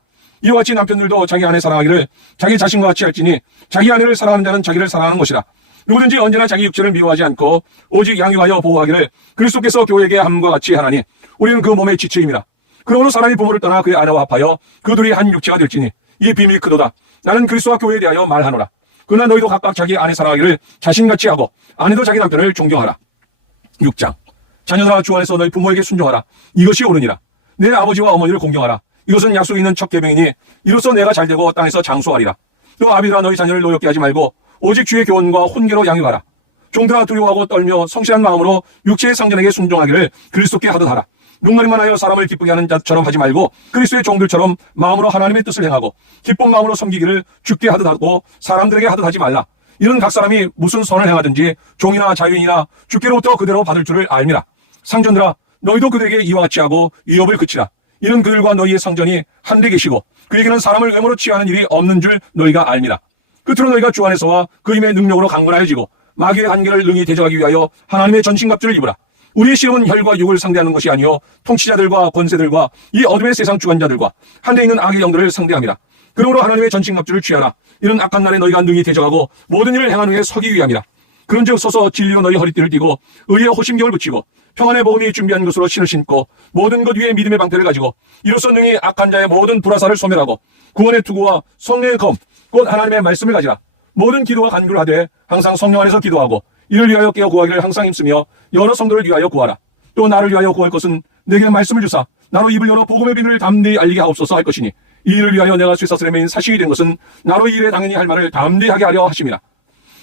이와 같이 남편들도 자기 아내 사랑하기를 자기 자신과 같이 할지니 자기 아내를 사랑하는 자는 자기를 사랑하는 것이라. 누구든지 언제나 자기 육체를 미워하지 않고 오직 양육하여 보호하기를 그리스도께서 교회에게 함과 같이 하나니 우리는 그 몸의 지체임이라. 그러므로 사람이 부모를 떠나 그의 아내와 합하여 그 둘이 한 육체가 될지니 이 비밀이 크도다. 나는 그리스도와 교회에 대하여 말하노라. 그러나 너희도 각각 자기 아내 사랑하기를 자신같이 하고 아내도 자기 남편을 존경하라. 6장. 자녀들아 주 안에서 너희 부모에게 순종하라. 이것이 옳으니라. 내 아버지와 어머니를 공경하라. 이것은 약속이 있는 첫 계명이니 이로써 내가 잘되고 땅에서 장수하리라. 또 아비들아 너희 자녀를 노엽게 하지 말고 오직 주의 교훈과 훈계로 양육하라. 종들아 두려워하고 떨며 성실한 마음으로 육체의 상전에게 순종하기를 그리스도께 하듯 하라. 룩날이만 하여 사람을 기쁘게 하는 자처럼 하지 말고 그리스도의 종들처럼 마음으로 하나님의 뜻을 행하고 기쁜 마음으로 섬기기를 주께 하듯 하고 사람들에게 하듯 하지 말라. 이는 각 사람이 무슨 선을 행하든지 종이나 자유인이나 주께로부터 그대로 받을 줄을 알미라. 상전들아 너희도 그들에게 이와 같이 하고 위협을 그치라. 이는 그들과 너희의 상전이 한데 계시고 그에게는 사람을 외모로 취하는 일이 없는 줄 너희가 알미라. 끝으로 너희가 주 안에서와 그 힘의 능력으로 강건하여지고 마귀의 한계를 능히 대적하기 위하여 하나님의 전신갑주를 입으라. 우리의 시험은 혈과 육을 상대하는 것이 아니요 통치자들과 권세들과 이 어둠의 세상 주관자들과 한데 있는 악의 영들을 상대함이라. 그러므로 하나님의 전신갑주를 취하라. 이는 악한 날에 너희가 능히 대적하고 모든 일을 행한 후에 서기 위함이라. 그런즉 서서 진리로 너희 허리띠를 띠고 의의 호심경을 붙이고 평안의 복음이 준비한 것으로 신을 신고 모든 것 위에 믿음의 방패를 가지고 이로써 능히 악한 자의 모든 불화살을 소멸하고 구원의 투구와 성령의 검 곧 하나님의 말씀을 가지라. 모든 기도와 간구를 하되 항상 성령 안에서 기도하고 이를 위하여 깨어 구하기를 항상 힘쓰며 여러 성도를 위하여 구하라. 또 나를 위하여 구할 것은 내게 말씀을 주사 나로 입을 열어 복음의 비밀을 담대히 알리게 하옵소서 할 것이니 이 일을 위하여 내가 쇠사슬에 매인 사식이 된 것은 나로 이 일에 당연히 할 말을 담대히 하게 하려 하심이라.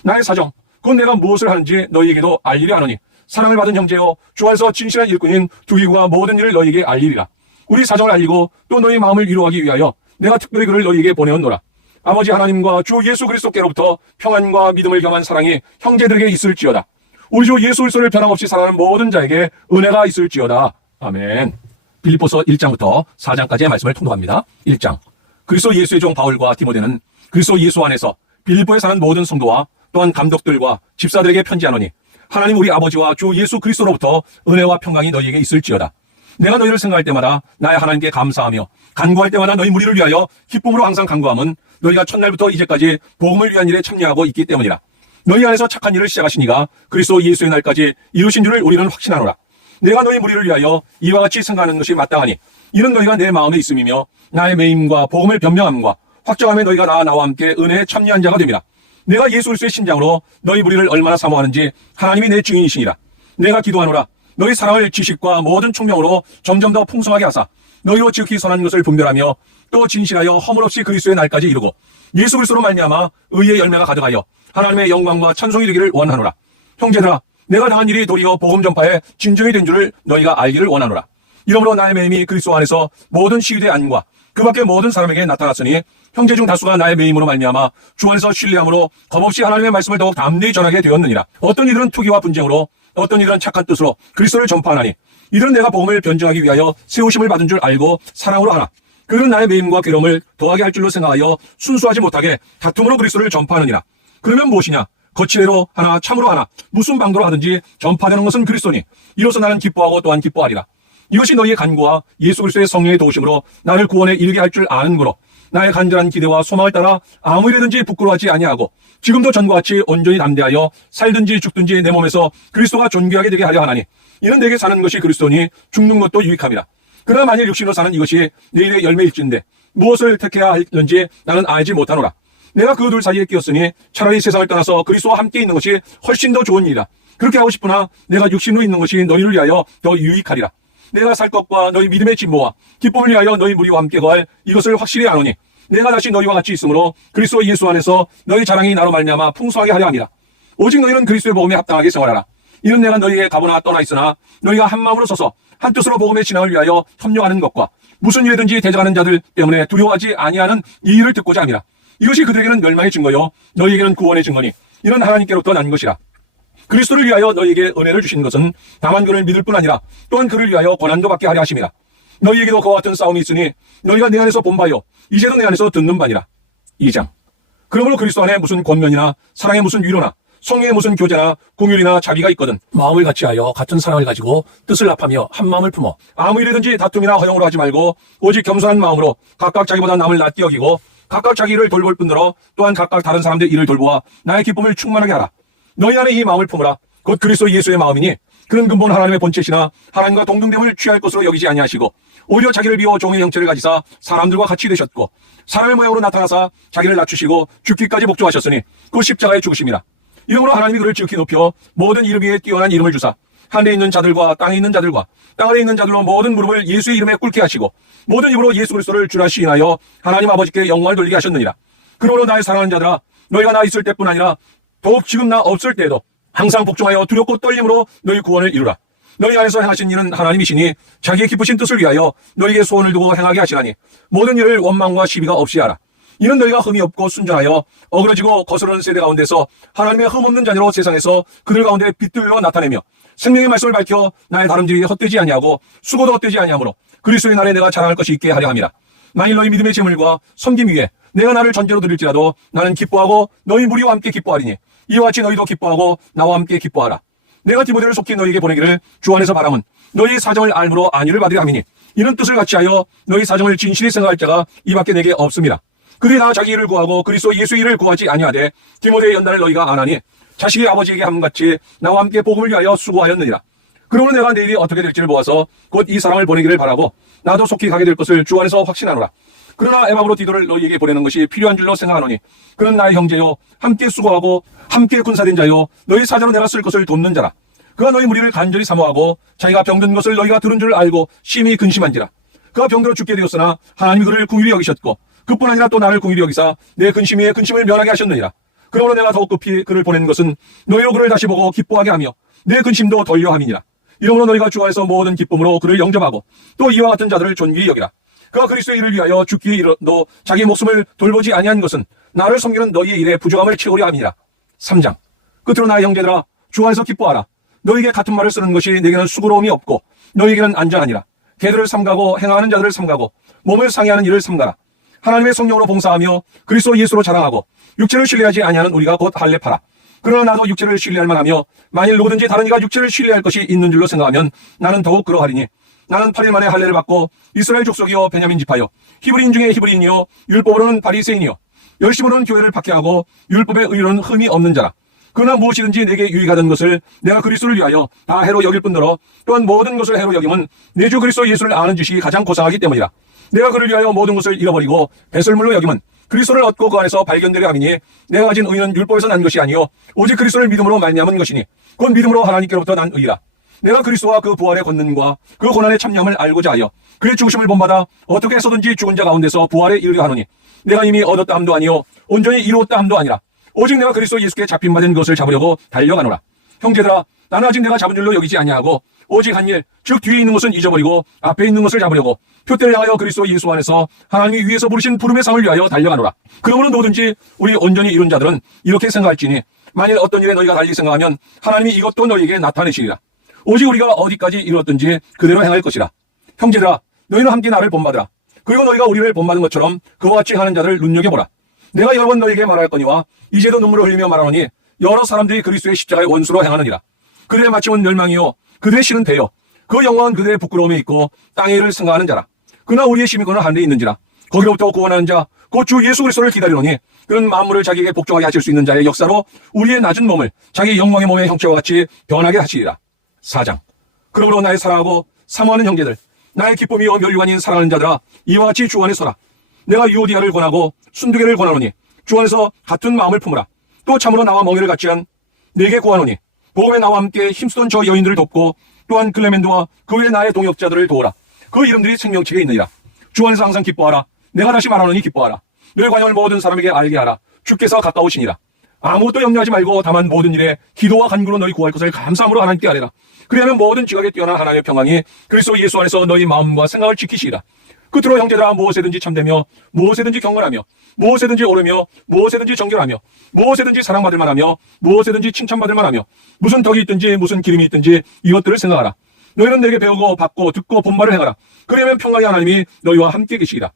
나의 사정 곧 내가 무엇을 하는지 너희에게도 알리려 하노니 사랑을 받은 형제여 주 안에서 진실한 일꾼인 두기구가 모든 일을 너희에게 알리리라. 우리 사정을 알리고 또 너희 마음을 위로하기 위하여 내가 특별히 그를 너희에게 보내었노라. 아버지 하나님과 주 예수 그리스도께로부터 평안과 믿음을 겸한 사랑이 형제들에게 있을지어다. 우리 주 예수 그리스도를 변함없이 사랑하는 모든 자에게 은혜가 있을지어다. 아멘. 빌립보서 1장부터 4장까지의 말씀을 통독합니다. 1장. 그리스도 예수의 종 바울과 디모데는 그리스도 예수 안에서 빌립보에 사는 모든 성도와 또한 감독들과 집사들에게 편지하노니 하나님 우리 아버지와 주 예수 그리스도로부터 은혜와 평강이 너희에게 있을지어다. 내가 너희를 생각할 때마다 나의 하나님께 감사하며 간구할 때마다 너희 무리를 위하여 기쁨으로 항상 간구함은 너희가 첫날부터 이제까지 복음을 위한 일에 참여하고 있기 때문이라. 너희 안에서 착한 일을 시작하신 이가 그리스도 예수의 날까지 이루신 줄을 우리는 확신하노라. 내가 너희 무리를 위하여 이와 같이 생각하는 것이 마땅하니 이는 너희가 내 마음에 있음이며 나의 매임과 복음을 변명함과 확정함에 너희가 나와 함께 은혜에 참여한 자가 됨이라. 내가 예수 그리스도의 신장으로 너희 무리를 얼마나 사모하는지 하나님이 내 증인이시니라. 내가 기도하노라. 너희 사랑을 지식과 모든 총명으로 점점 더 풍성하게 하사 너희로 지극히 선한 것을 분별하며 또 진실하여 허물없이 그리스도의 날까지 이루고 예수 그리스도로 말미암아 의의 열매가 가득하여 하나님의 영광과 찬송이 되기를 원하노라. 형제들아, 내가 당한 일이 도리어 복음 전파에 진정이 된 줄을 너희가 알기를 원하노라. 이러므로 나의 매임이 그리스도 안에서 모든 시위대 안과 그 밖에 모든 사람에게 나타났으니 형제 중 다수가 나의 매임으로 말미암아 주 안에서 신뢰함으로 겁없이 하나님의 말씀을 더욱 담대히 전하게 되었느니라. 어떤 이들은 투기와 분쟁으로 어떤 이들은 착한 뜻으로 그리스도를 전파하나니 이들은 내가 복음을 변증하기 위하여 세우심을 받은 줄 알고 사랑으로 하나 그들은 나의 매임과 괴로움을 더하게 할 줄로 생각하여 순수하지 못하게 다툼으로 그리스도를 전파하느니라. 그러면 무엇이냐? 거칠애로 하나 참으로 하나 무슨 방도로 하든지 전파되는 것은 그리스도니 이로써 나는 기뻐하고 또한 기뻐하리라. 이것이 너희의 간구와 예수 그리스도의 성령의 도우심으로 나를 구원에 이르게 할 줄 아는 거로 나의 간절한 기대와 소망을 따라 아무 일이든지 부끄러워하지 아니하고 지금도 전과 같이 온전히 담대하여 살든지 죽든지 내 몸에서 그리스도가 존귀하게 되게 하려 하나니 이는 내게 사는 것이 그리스도니 죽는 것도 유익함이라. 그러나 만일 육신으로 사는 이것이 내일의 열매일진데 무엇을 택해야 할는지 나는 알지 못하노라. 내가 그 둘 사이에 끼었으니 차라리 세상을 떠나서 그리스도와 함께 있는 것이 훨씬 더 좋은 일이라. 그렇게 하고 싶으나 내가 육신으로 있는 것이 너희를 위하여 더 유익하리라. 내가 살 것과 너희 믿음의 진모와 기쁨을 위하여 너희 무리와 함께 거할 이것을 확실히 아노니 내가 다시 너희와 같이 있으므로 그리스도 예수 안에서 너희 자랑이 나로 말미암아 풍성하게 하려 함이라. 오직 너희는 그리스도의 복음에 합당하게 생활하라. 이는 내가 너희에게 가보나 떠나 있으나 너희가 한 마음으로 서서 한 뜻으로 복음의 진앙을 위하여 협력하는 것과 무슨 일이든지 대적하는 자들 때문에 두려워하지 아니하는 이 일을 듣고자 함이라. 이것이 그들에게는 멸망의 증거요 너희에게는 구원의 증거니 이는 하나님께로부터 난 것이라. 그리스도를 위하여 너희에게 은혜를 주신 것은 다만 그를 믿을 뿐 아니라 또한 그를 위하여 고난도 받게 하려 하심이라. 너희에게도 그와 같은 싸움이 있으니 너희가 내 안에서 본 바요 이제도 내 안에서 듣는 바니라. 2장. 그러므로 그리스도 안에 무슨 권면이나 사랑의 무슨 위로나 성령의 무슨 교제나 공율이나 자비가 있거든 마음을 같이하여 같은 사랑을 가지고 뜻을 합하며 한 마음을 품어 아무 일이든지 다툼이나 허용으로 하지 말고 오직 겸손한 마음으로 각각 자기보다 남을 낫게 여기고 각각 자기 일을 돌볼 뿐더러 또한 각각 다른 사람들 일을 돌보아 나의 기쁨을 충만하게 하라. 너희 안에 이 마음을 품으라. 곧 그리스도 예수의 마음이니 그는 근본 하나님의 본체시나 하나님과 동등됨을 취할 것으로 여기지 아니하시고 오히려 자기를 비워 종의 형체를 가지사 사람들과 같이 되셨고 사람의 모양으로 나타나사 자기를 낮추시고 죽기까지 복종하셨으니 그 십자가의 죽으심이라. 이러므로 하나님이 그를 지극히 높여 모든 이름 위에 뛰어난 이름을 주사 하늘에 있는 자들과 땅에 있는 자들과 땅 아래 있는 자들로 모든 무릎을 예수의 이름에 꿇게 하시고 모든 입으로 예수 그리스도를 주라 시인하여 하나님 아버지께 영광을 돌리게 하셨느니라. 그러므로 나의 사랑하는 자들아 너희가 나 있을 때뿐 아니라 더욱 지금 나 없을 때에도 항상 복종하여 두렵고 떨림으로 너희 구원을 이루라. 너희 안에서 행하신 일은 하나님이시니 자기의 기쁘신 뜻을 위하여 너희에게 소원을 두고 행하게 하시나니 모든 일을 원망과 시비가 없이 하라. 이는 너희가 흠이 없고 순전하여 어그러지고 거스르는 세대 가운데서 하나님의 흠없는 자녀로 세상에서 그들 가운데 빛들로 나타내며 생명의 말씀을 밝혀 나의 다름질이 헛되지 아니하고 수고도 헛되지 아니하므로 그리스도의 날에 내가 자랑할 것이 있게 하려 함이라. 만일 너희 믿음의 재물과 섬김 위에 내가 나를 전제로 드릴지라도 나는 기뻐하고 너희 무리와 함께 기뻐하리니 이와 같이 너희도 기뻐하고 나와 함께 기뻐하라. 내가 디모데를 속히 너희에게 보내기를 주 안에서 바람은 너희 사정을 알므로 안위를 받으려 함이니 이는 뜻을 같이하여 너희 사정을 진실히 생각할 자가 이밖에 내게 없음이라. 그들이 나 자기 일을 구하고 그리스도 예수의 일을 구하지 아니하되 디모데의 연단을 너희가 안하니 자식이 아버지에게 함같이 나와 함께 복음을 위하여 수고하였느니라. 그러므로 내가 내일이 어떻게 될지를 보아서 곧 이 사람을 보내기를 바라고 나도 속히 가게 될 것을 주 안에서 확신하노라. 그러나 에바브로 디도를 너희에게 보내는 것이 필요한 줄로 생각하노니 그는 나의 형제요 함께 수고하고 함께 군사된 자요 너희 사자로 내가 쓸 것을 돕는 자라. 그가 너희 무리를 간절히 사모하고 자기가 병든 것을 너희가 들은 줄 알고 심히 근심한지라. 그가 병들어 죽게 되었으나 하나님이 그를 궁휼히 여기셨고 그뿐 아니라 또 나를 궁휼히 여기사 내 근심 위에 근심을 면하게 하셨느니라. 그러므로 내가 더욱 급히 그를 보낸 것은 너희로 그를 다시 보고 기뻐하게 하며 내 근심도 덜려 함이니라. 이러므로 너희가 주 안에서 모든 기쁨으로 그를 영접하고 또 이와 같은 자들을 존귀히 여기라. 그가 그리스도의 일을 위하여 죽기에 이르도 자기 목숨을 돌보지 아니한 것은 나를 섬기는 너희의 일에 부족함을 채우려 함이니라. 3장. 끝으로 나의 형제들아 주 안에서 기뻐하라. 너희에게 같은 말을 쓰는 것이 내게는 수고로움이 없고 너희에게는 안전하니라. 개들을 삼가고 행하는 자들을 삼가고 몸을 상해하는 일을 삼가라. 하나님의 성령으로 봉사하며 그리스도 예수로 자랑하고 육체를 신뢰하지 아니하는 우리가 곧 할례파라. 그러나 나도 육체를 신뢰할 만하며 만일 누구든지 다른 이가 육체를 신뢰할 것이 있는 줄로 생각하면 나는 더욱 그러하리니 나는 8일 만에 할례를 받고 이스라엘 족속이요 베냐민 지파요 히브리인 중에 히브리인이요 율법으로는 바리새인이요 열심으로는 교회를 박해하고 율법의 의로는 흠이 없는 자라. 그러나 무엇이든지 내게 유익하던 것을 내가 그리스도를 위하여 다 해로 여길 뿐더러 또한 모든 것을 해로 여김은 내 주 그리스도 예수를 아는 지식이 가장 고상하기 때문이라. 내가 그를 위하여 모든 것을 잃어버리고 배설물로 여김은 그리스도를 얻고 그 안에서 발견되려 함이니 내가 가진 의는 율법에서 난 것이 아니요 오직 그리스도를 믿음으로 말미암은 것이니 곧 믿음으로 하나님께로부터 난 의라. 내가 그리스도와 그 부활의 권능과 그 고난의 참념을 알고자 하여 그의 죽으심을 본받아 어떻게 해서든지 죽은 자 가운데서 부활에 이르려 하노니 내가 이미 얻었다 함도 아니요 온전히 이루었다 함도 아니라 오직 내가 그리스도 예수께 잡힌 바 된 것을 잡으려고 달려가노라. 형제들아 나는 아직 내가 잡은 줄로 여기지 아니하고 오직 한 일 즉 뒤에 있는 것은 잊어버리고 앞에 있는 것을 잡으려고 표대를 향하여 그리스도 예수 안에서 하나님이 위에서 부르신 부름의 상을 위하여 달려가노라. 그러므로 누구든지 우리 온전히 이룬 자들은 이렇게 생각할지니 만일 어떤 일에 너희가 달리 생각하면 하나님이 이것도 너희에게 나타내시리라. 오직 우리가 어디까지 이르렀든지 그대로 행할 것이라. 형제들아 너희는 함께 나를 본받으라. 그리고 너희가 우리를 본받은 것처럼 그와 같이 하는 자를 눈여겨보라. 내가 여러 번 너희에게 말할 거니와 이제도 눈물을 흘리며 말하노니 여러 사람들이 그리스도의 십자가의 원수로 행하느니라. 그들의 마침은 멸망이요 그들의 실은 배요 그 영광은 그들의 부끄러움에 있고 땅의 일을 생각하는 자라. 그러나 우리의 시민권은 하늘에 있는지라. 거기로부터 구원하는 자 곧 주 예수 그리스도를 기다리노니 그는 만물을 자기에게 복종하게 하실 수 있는 자의 역사로 우리의 낮은 몸을 자기 영광의 몸의 형체와 같이 변하게 하시리라. 4장. 그러므로 나의 사랑하고 사모하는 형제들 나의 기쁨이요 멸류관인 사랑하는 자들아 이와 같이 주 안에 서라. 내가 유오디아를 권하고 순두개를 권하노니 주 안에서 같은 마음을 품으라. 또 참으로 나와 멍에를 같이 한 내게 구하노니 복음에 나와 함께 힘쓰던 저 여인들을 돕고 또한 클레멘도와 그 외 나의 동역자들을 도우라. 그 이름들이 생명책에 있느니라. 주 안에서 항상 기뻐하라. 내가 다시 말하노니 기뻐하라. 너의 관용을 모든 사람에게 알게 하라. 주께서 가까우시니라. 아무것도 염려하지 말고 다만 모든 일에 기도와 간구로 너희 구할 것을 감사함으로 하나님께 아뢰라. 그리하면 모든 지각에 뛰어난 하나님의 평강이 그리스도 예수 안에서 너희 마음과 생각을 지키시리라. 끝으로 형제들아 무엇에든지 참되며 무엇에든지 경건하며 무엇에든지 오르며 무엇에든지 정결하며 무엇에든지 사랑받을 만하며 무엇에든지 칭찬받을 만하며 무슨 덕이 있든지 무슨 기름이 있든지 이것들을 생각하라. 너희는 내게 배우고 받고 듣고 본바를 행하라. 그러면 평강의 하나님이 너희와 함께 계시리라.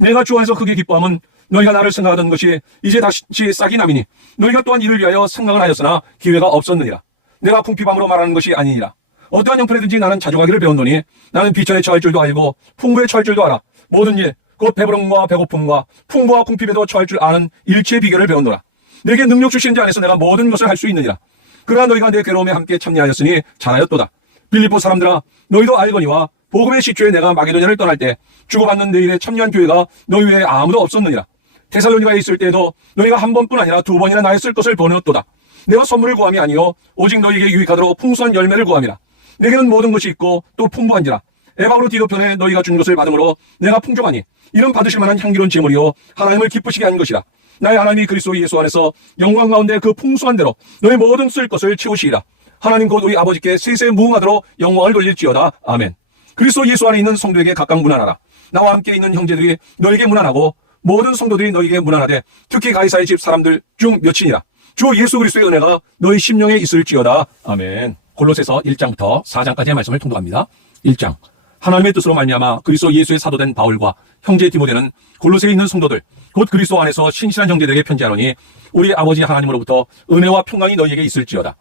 내가 주 안에서 크게 기뻐함은 너희가 나를 생각하던 것이 이제 다시 싹이 남이니 너희가 또한 이를 위하여 생각을 하였으나 기회가 없었느니라. 내가 궁핍함으로 말하는 것이 아니니라. 어떠한 형편이든지 나는 자족하기를 배웠노니 나는 비천에 처할 줄도 알고 풍부에 처할 줄도 알아. 모든 일 곧 배부름과 배고픔과 풍부와 궁핍에도 처할 줄 아는 일체의 비결을 배웠노라. 내게 능력 주신 자 안에서 내가 모든 것을 할 수 있느니라. 그러나 너희가 내 괴로움에 함께 참여하였으니 잘하였도다. 빌립보 사람들아 너희도 알거니와 복음의 시초에 내가 마게도냐를 떠날 때 주고받는 내 일에 참여한 교회가 너희 외에 아무도 없었느니라. 데살로니가에 있을 때에도 너희가 한 번뿐 아니라 두 번이나 나의 쓸 것을 보내었도다. 내가 선물을 구함이 아니요 오직 너희에게 유익하도록 풍성한 열매를 구함이라. 내게는 모든 것이 있고 또 풍부한지라. 에바브로 디도편에 너희가 준 것을 받음으로 내가 풍족하니 이는 받으실 만한 향기로운 제물이요 하나님을 기쁘시게 한 것이라. 나의 하나님이 그리스도 예수 안에서 영광 가운데 그 풍성한 대로 너희 모든 쓸 것을 채우시리라. 하나님 곧 우리 아버지께 세세 무궁하도록 영광을 돌릴지어다. 아멘. 그리스도 예수 안에 있는 성도에게 각각 문안하라. 나와 함께 있는 형제들이 너에게 문안하고 모든 성도들이 너에게 문안하되 특히 가이사의 집 사람들 중 몇이니라. 주 예수 그리스도의 은혜가 너희 심령에 있을지어다. 아멘. 골로새서 1장부터 4장까지의 말씀을 통독합니다. 1장. 하나님의 뜻으로 말미암아 그리스도 예수의 사도된 바울과 형제 디모데는 골로새에 있는 성도들 곧 그리스도 안에서 신실한 형제들에게 편지하노니 우리 아버지 하나님으로부터 은혜와 평강이 너희에게 있을지어다.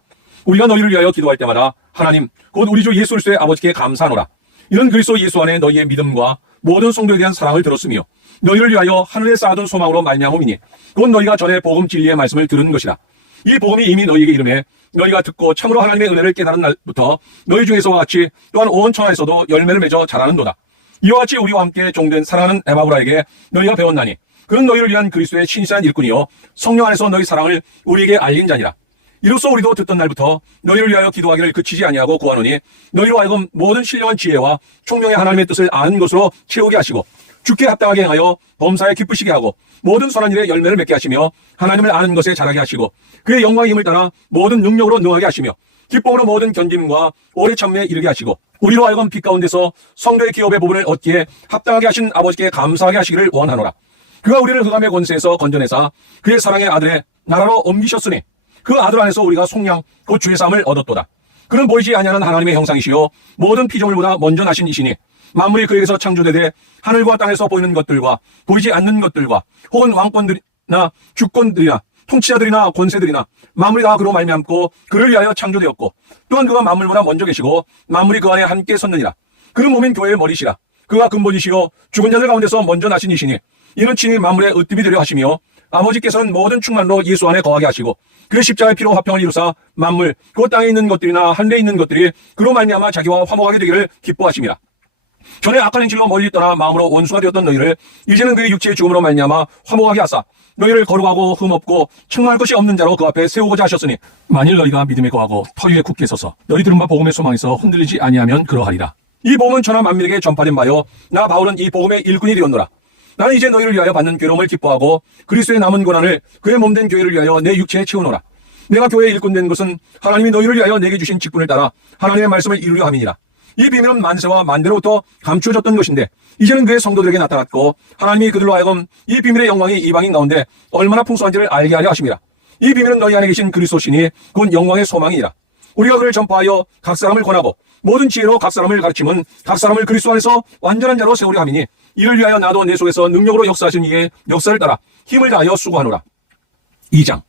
우리가 너희를 위하여 기도할 때마다 하나님 곧 우리 주 예수 그리스도의 아버지께 감사하노라. 이는 그리스도 예수 안에 너희의 믿음과 모든 성도에 대한 사랑을 들었으며 너희를 위하여 하늘에 쌓아둔 소망으로 말미암음이니 곧 너희가 전에 복음 진리의 말씀을 들은 것이라. 이 복음이 이미 너희에게 이르매 너희가 듣고 참으로 하나님의 은혜를 깨달은 날부터 너희 중에서와 같이 또한 온 천하에서도 열매를 맺어 자라는도다. 이와 같이 우리와 함께 종된 사랑하는 에바브라에게 너희가 배웠나니 그는 너희를 위한 그리스도의 신실한 일꾼이요 성령 안에서 너희 사랑을 우리에게 알린 자니라. 이로써 우리도 듣던 날부터 너희를 위하여 기도하기를 그치지 아니하고 구하노니 너희로 하여금 모든 신령한 지혜와 총명의 하나님의 뜻을 아는 것으로 채우게 하시고 주께 합당하게 행하여 범사에 기쁘시게 하고 모든 선한 일에 열매를 맺게 하시며 하나님을 아는 것에 자라게 하시고 그의 영광의 힘을 따라 모든 능력으로 능하게 하시며 기쁨으로 모든 견딤과 오래 참매에 이르게 하시고 우리로 하여금 빛 가운데서 성도의 기업의 부분을 얻기에 합당하게 하신 아버지께 감사하게 하시기를 원하노라. 그가 우리를 흑암의 권세에서 건져내사 그의 사랑의 아들의 나라로 옮기셨으니 그 아들 안에서 우리가 속량 곧 주의 삶을 얻었도다. 그는 보이지 아니하는 하나님의 형상이시요 모든 피조물보다 먼저 나신 이시니 만물이 그에게서 창조되되 하늘과 땅에서 보이는 것들과 보이지 않는 것들과 혹은 왕권들이나 주권들이나 통치자들이나 권세들이나 만물이 다 그로 말미암고 그를 위하여 창조되었고 또한 그가 만물보다 먼저 계시고 만물이 그 안에 함께 섰느니라. 그는 몸인 교회의 머리시라. 그가 근본이시요 죽은 자들 가운데서 먼저 나신 이시니 이는 친히 만물의 으뜸이 되려 하시며 아버지께서는 모든 충만로 예수 안에 거하게 하시고 그의 십자가의 피로 화평을 이루사 만물 그 땅에 있는 것들이나 하늘에 있는 것들이 그로 말미암아 자기와 화목하게 되기를 기뻐하심이라. 전에 악한 행실로 멀리 떠나 마음으로 원수가 되었던 너희를 이제는 그의 육체의 죽음으로 말미암아 화목하게 하사 너희를 거룩하고 흠없고 책망할 것이 없는 자로 그 앞에 세우고자 하셨으니 만일 너희가 믿음에 거하고 터위에 굳게 서서 너희 들은 바 복음의 소망에서 흔들리지 아니하면 그러하리라. 이 복음은 천하 만민에게 전파된 바요 나 바울은 이 복음의 일꾼이 되었노라. 나는 이제 너희를 위하여 받는 괴로움을 기뻐하고 그리스도의 남은 고난을 그의 몸된 교회를 위하여 내 육체에 채우노라. 내가 교회의 일꾼 된 것은 하나님이 너희를 위하여 내게 주신 직분을 따라 하나님의 말씀을 이루려 함이니라. 이 비밀은 만세와 만대로부터 감추어졌던 것인데 이제는 그의 성도들에게 나타났고 하나님이 그들로 하여금 이 비밀의 영광이 이방인 가운데 얼마나 풍성한지를 알게 하려 하심이라. 이 비밀은 너희 안에 계신 그리스도시니 곧 영광의 소망이니라. 우리가 그를 전파하여 각 사람을 권하고 모든 지혜로 각 사람을 가르침은 각 사람을 그리스도 안에서 완전한 자로 세우려 함이니 이를 위하여 나도 내 속에서 능력으로 역사하신 이의 역사를 따라 힘을 다하여 수고하노라. 2장.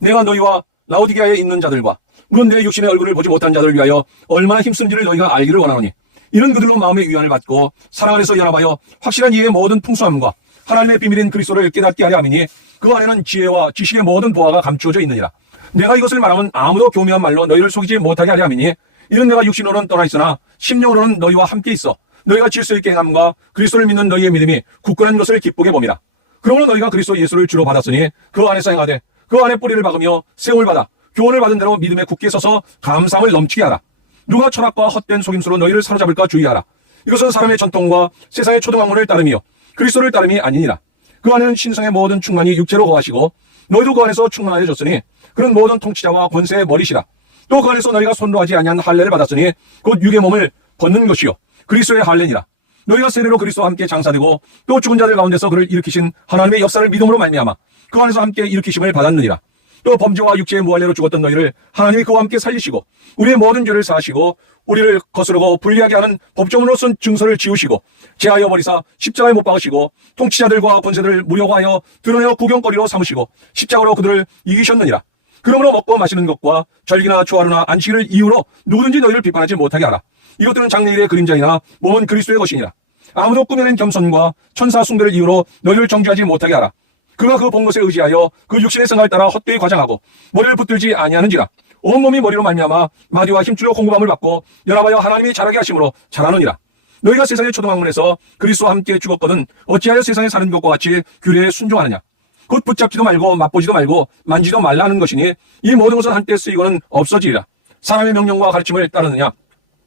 내가 너희와 라오디게아에 있는 자들과 물론 내 육신의 얼굴을 보지 못한 자들을 위하여 얼마나 힘쓴지를 너희가 알기를 원하노니 이는 그들로 마음의 위안을 받고 사랑 안에서 연합하여 확실한 이해의 모든 풍성함과 하나님의 비밀인 그리스도를 깨닫게 하려 함이니 그 안에는 지혜와 지식의 모든 보화가 감추어져 있느니라. 내가 이것을 말하면 아무도 교묘한 말로 너희를 속이지 못하게 하려 함이니 이는 내가 육신으로는 떠나 있으나 심령으로는 너희와 함께 있어 너희가 질서 있게 행함과 그리스도를 믿는 너희의 믿음이 굳건한 것을 기쁘게 봄이라. 그러므로 너희가 그리스도 예수를 주로 받았으니 그 안에서 행하되 그 안에 뿌리를 박으며 세움을 받아 교훈을 받은 대로 믿음에 굳게 서서 감사함을 넘치게 하라. 누가 철학과 헛된 속임수로 너희를 사로잡을까 주의하라. 이것은 사람의 전통과 세상의 초등학문을 따름이요 그리스도를 따름이 아니니라. 그 안에는 신성의 모든 충만이 육체로 거하시고 너희도 그 안에서 충만하여졌으니 그는 모든 통치자와 권세의 머리시라. 또 그 안에서 너희가 손도 하지 아니한 할례를 받았으니 곧 육의 몸을 벗는 것이요 그리스도의 할례니라. 너희가 세례로 그리스도와 함께 장사되고 또 죽은 자들 가운데서 그를 일으키신 하나님의 역사를 믿음으로 말미암아 그 안에서 함께 일으키심을 받았느니라. 또 범죄와 육체의 무할례로 죽었던 너희를 하나님이 그와 함께 살리시고 우리의 모든 죄를 사하시고 우리를 거스르고 불리하게 하는 법조문으로 쓴 증서를 지우시고 제하여 버리사 십자가에 못 박으시고 통치자들과 권세들을 무력화하여 드러내어 구경거리로 삼으시고 십자가로 그들을 이기셨느니라. 그러므로 먹고 마시는 것과 절기나 초하루나 안식일을 이유로 누구든지 너희를 비판하지 못하게 하라. 이것들은 장래일의 그림자이나 몸은 그리스도의 것이니라. 아무도 꾸며낸 겸손과 천사 숭배를 이유로 너희를 정죄하지 못하게 하라. 그가 그 본 것에 의지하여 그 육신의 생활을 따라 헛되이 과장하고 머리를 붙들지 아니하는지라. 온몸이 머리로 말미암아 마디와 힘줄로 공급함을 받고 연합하여 하나님이 자라게 하심으로 자라느니라. 너희가 세상의 초등학문에서 그리스도와 함께 죽었거든 어찌하여 세상에 사는 것과 같이 규례에 순종하느냐. 곧 붙잡지도 말고 맛보지도 말고 만지도 말라 하는 것이니 이 모든 것은 한때 쓰이고는 없어지리라. 사람의 명령과 가르침을 따르느냐.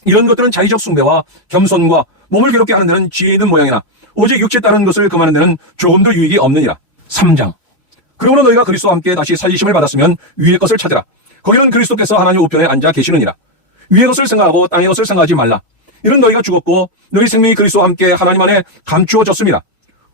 이런 것들은 자의적 숭배와 겸손과 몸을 괴롭게 하는 데는 지혜 있는 모양이나 오직 육체 따르는 것을 금하는 데는 조금도 유익이 없느니라. 3장. 그러므로 너희가 그리스도와 함께 다시 살리심을 받았으면 위의 것을 찾으라. 거기는 그리스도께서 하나님 우편에 앉아 계시느니라. 위의 것을 생각하고 땅의 것을 생각하지 말라. 이는 너희가 죽었고 너희 생명이 그리스도와 함께 하나님 안에 감추어졌습니다.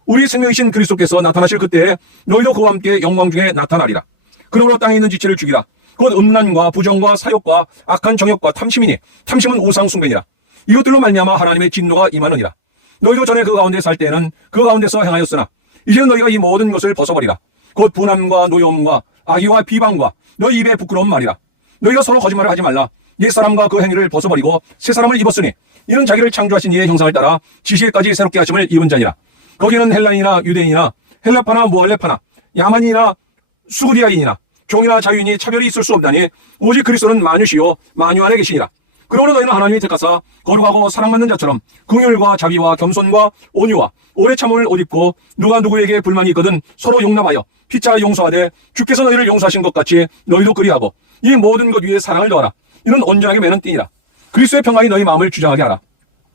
우리 생명이신 그리스도께서 나타나실 그때에 너희도 그와 함께 영광 중에 나타나리라. 그러므로 땅에 있는 지체를 죽이라. 곧 음란과 부정과 사욕과 악한 정욕과 탐심이니 탐심은 우상 숭배니라. 이것들로 말미암아 하나님의 진노가 임하느니라. 너희도 전에 그 가운데 살 때에는 그 가운데서 행하였으나 이제는 너희가 이 모든 것을 벗어버리라. 곧 분함과 노여움과 악의와 비방과 너희 입에 부끄러운 말이라. 너희가 서로 거짓말을 하지 말라. 옛사람과 그 행위를 벗어버리고 새사람을 입었으니 이는 자기를 창조하신 이의 형상을 따라 지시에까지 새롭게 하심을 입은 자니라. 거기는 헬라인이나 유대인이나 헬라파나 무할레파나 야만인이나 수구디아인이나 종이나 자유인이 차별이 있을 수 없다니 오직 그리스도는 만유시요 만유 안에 계시니라. 그러므로 너희는 하나님이 택하사 거룩하고 사랑받는 자처럼 긍휼과 자비와 겸손과 온유와 오래 참음을 옷 입고 누가 누구에게 불만이 있거든 서로 용납하여 피차 용서하되 주께서 너희를 용서하신 것 같이 너희도 그리하고 이 모든 것 위에 사랑을 더하라. 이는 온전하게 매는 띠니라. 그리스도의 평강이 너희 마음을 주장하게 하라.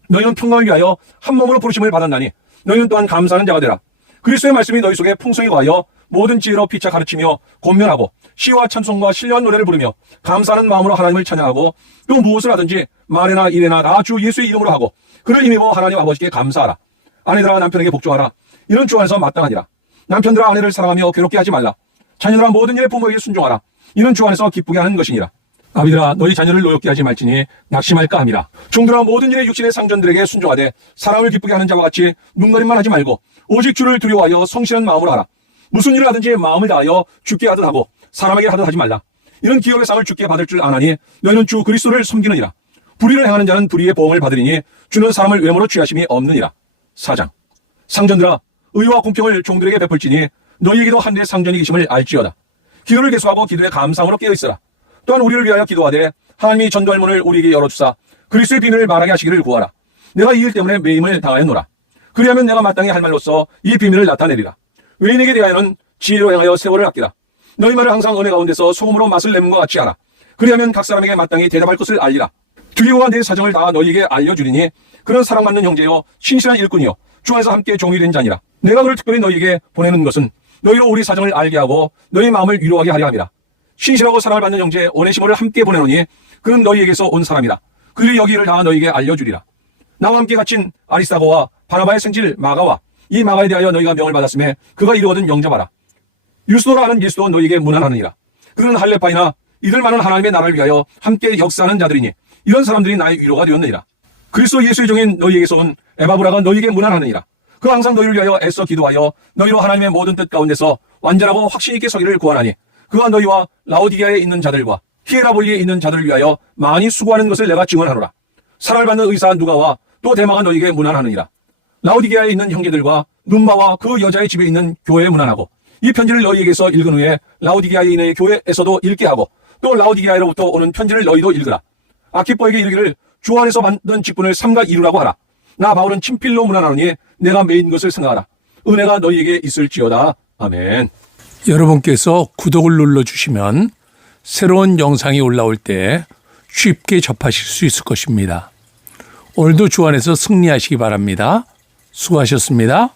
너희는 평강을 위하여 한 몸으로 부르심을 받았나니 너희는 또한 감사하는 자가 되라. 그리스도의 말씀이 너희 속에 풍성히 거하여 모든 지혜로 피차 가르치며 권면하고 시와 찬송과 신령한 노래를 부르며 감사하는 마음으로 하나님을 찬양하고 또 무엇을 하든지 말이나 일에나 다 주 예수의 이름으로 하고 그를 힘입어 하나님 아버지께 감사하라. 아내들아 남편에게 복종하라. 이는 주 안에서 마땅하니라. 남편들아 아내를 사랑하며 괴롭게 하지 말라. 자녀들아 모든 일에 부모에게 순종하라. 이는 주 안에서 기쁘게 하는 것이니라. 아비들아 너희 자녀를 노엽게 하지 말지니 낙심할까 함이라. 종들아 모든 일에 육신의 상전들에게 순종하되 사람을 기쁘게 하는 자와 같이 눈가림만 하지 말고 오직 주를 두려워하여 성실한 마음으로 하라. 무슨 일을 하든지 마음을 다하여 주께 하듯 하고 사람에게 하듯 하지 말라. 이런 기업의 상을 주께 받을 줄 아나니 너희는 주 그리스도를 섬기느니라. 불의를 행하는 자는 불의의 보응을 받으리니 주는 사람을 외모로 취하심이 없느니라. 4장. 상전들아, 의와 공평을 종들에게 베풀지니 너희에게도 한데 상전이 계심을 알지어다. 기도를 계속하고 기도에 감상으로 깨어있으라. 또한 우리를 위하여 기도하되 하나님이 전도할 문을 우리에게 열어주사 그리스도의 비밀을 말하게 하시기를 구하라. 내가 이 일 때문에 매임을 당하였노라. 그리하면 내가 마땅히 할 말로써 이 비밀을 나타내리라. 외인에게 대하여는 지혜로 행하여 세월을 아끼라. 너희 말을 항상 은혜 가운데서 소금으로 맛을 내는 것 같이 하라. 그리하면 각 사람에게 마땅히 대답할 것을 알리라. 두리오가 내 사정을 다 너희에게 알려주리니 그는 사랑받는 형제요 신실한 일꾼이요 주 안에서 함께 종이 된 자니라. 내가 그를 특별히 너희에게 보내는 것은 너희로 우리 사정을 알게 하고 너희 마음을 위로하게 하려 함이라. 신실하고 사랑을 받는 형제 오네시모를 함께 보내노니 그는 너희에게서 온 사람이라. 그들이 여기를 다 너희에게 알려주리라. 나와 함께 갇힌 아리스다고와 바나바의 생질 마가와 이 마가에 대하여 너희가 명을 받았음에 그가 이루어든 영접하라. 유스도라 하는 예수도 너희에게 문안하느니라. 그는 할레파이나 이들 많은 하나님의 나라를 위하여 함께 역사하는 자들이니 이런 사람들이 나의 위로가 되었느니라. 그리스도 예수의 종인 너희에게서 온 에바브라가 너희에게 문안하느니라. 그 항상 너희를 위하여 애써 기도하여 너희로 하나님의 모든 뜻 가운데서 완전하고 확신 있게 서기를 구하나니 그가 너희와 라오디게아에 있는 자들과 히에라볼리에 있는 자들을 위하여 많이 수고하는 것을 내가 증언하노라. 사랑을 받는 의사 누가와 또 데마가 너희에게 문안하느니라. 라오디게아에 있는 형제들과 눈마와 그 여자의 집에 있는 교회에 문안하고 이 편지를 너희에게서 읽은 후에 라오디게아에 있는 교회에서도 읽게 하고 또 라오디게아로부터 오는 편지를 너희도 읽으라. 아키포에게 이르기를 주 안에서 받는 직분을 삼가 이루라고 하라. 나 바울은 친필로 문안하노니 내가 매인 것을 생각하라. 은혜가 너희에게 있을지어다. 아멘. 여러분께서 구독을 눌러주시면 새로운 영상이 올라올 때 쉽게 접하실 수 있을 것입니다. 오늘도 주 안에서 승리하시기 바랍니다. 수고하셨습니다.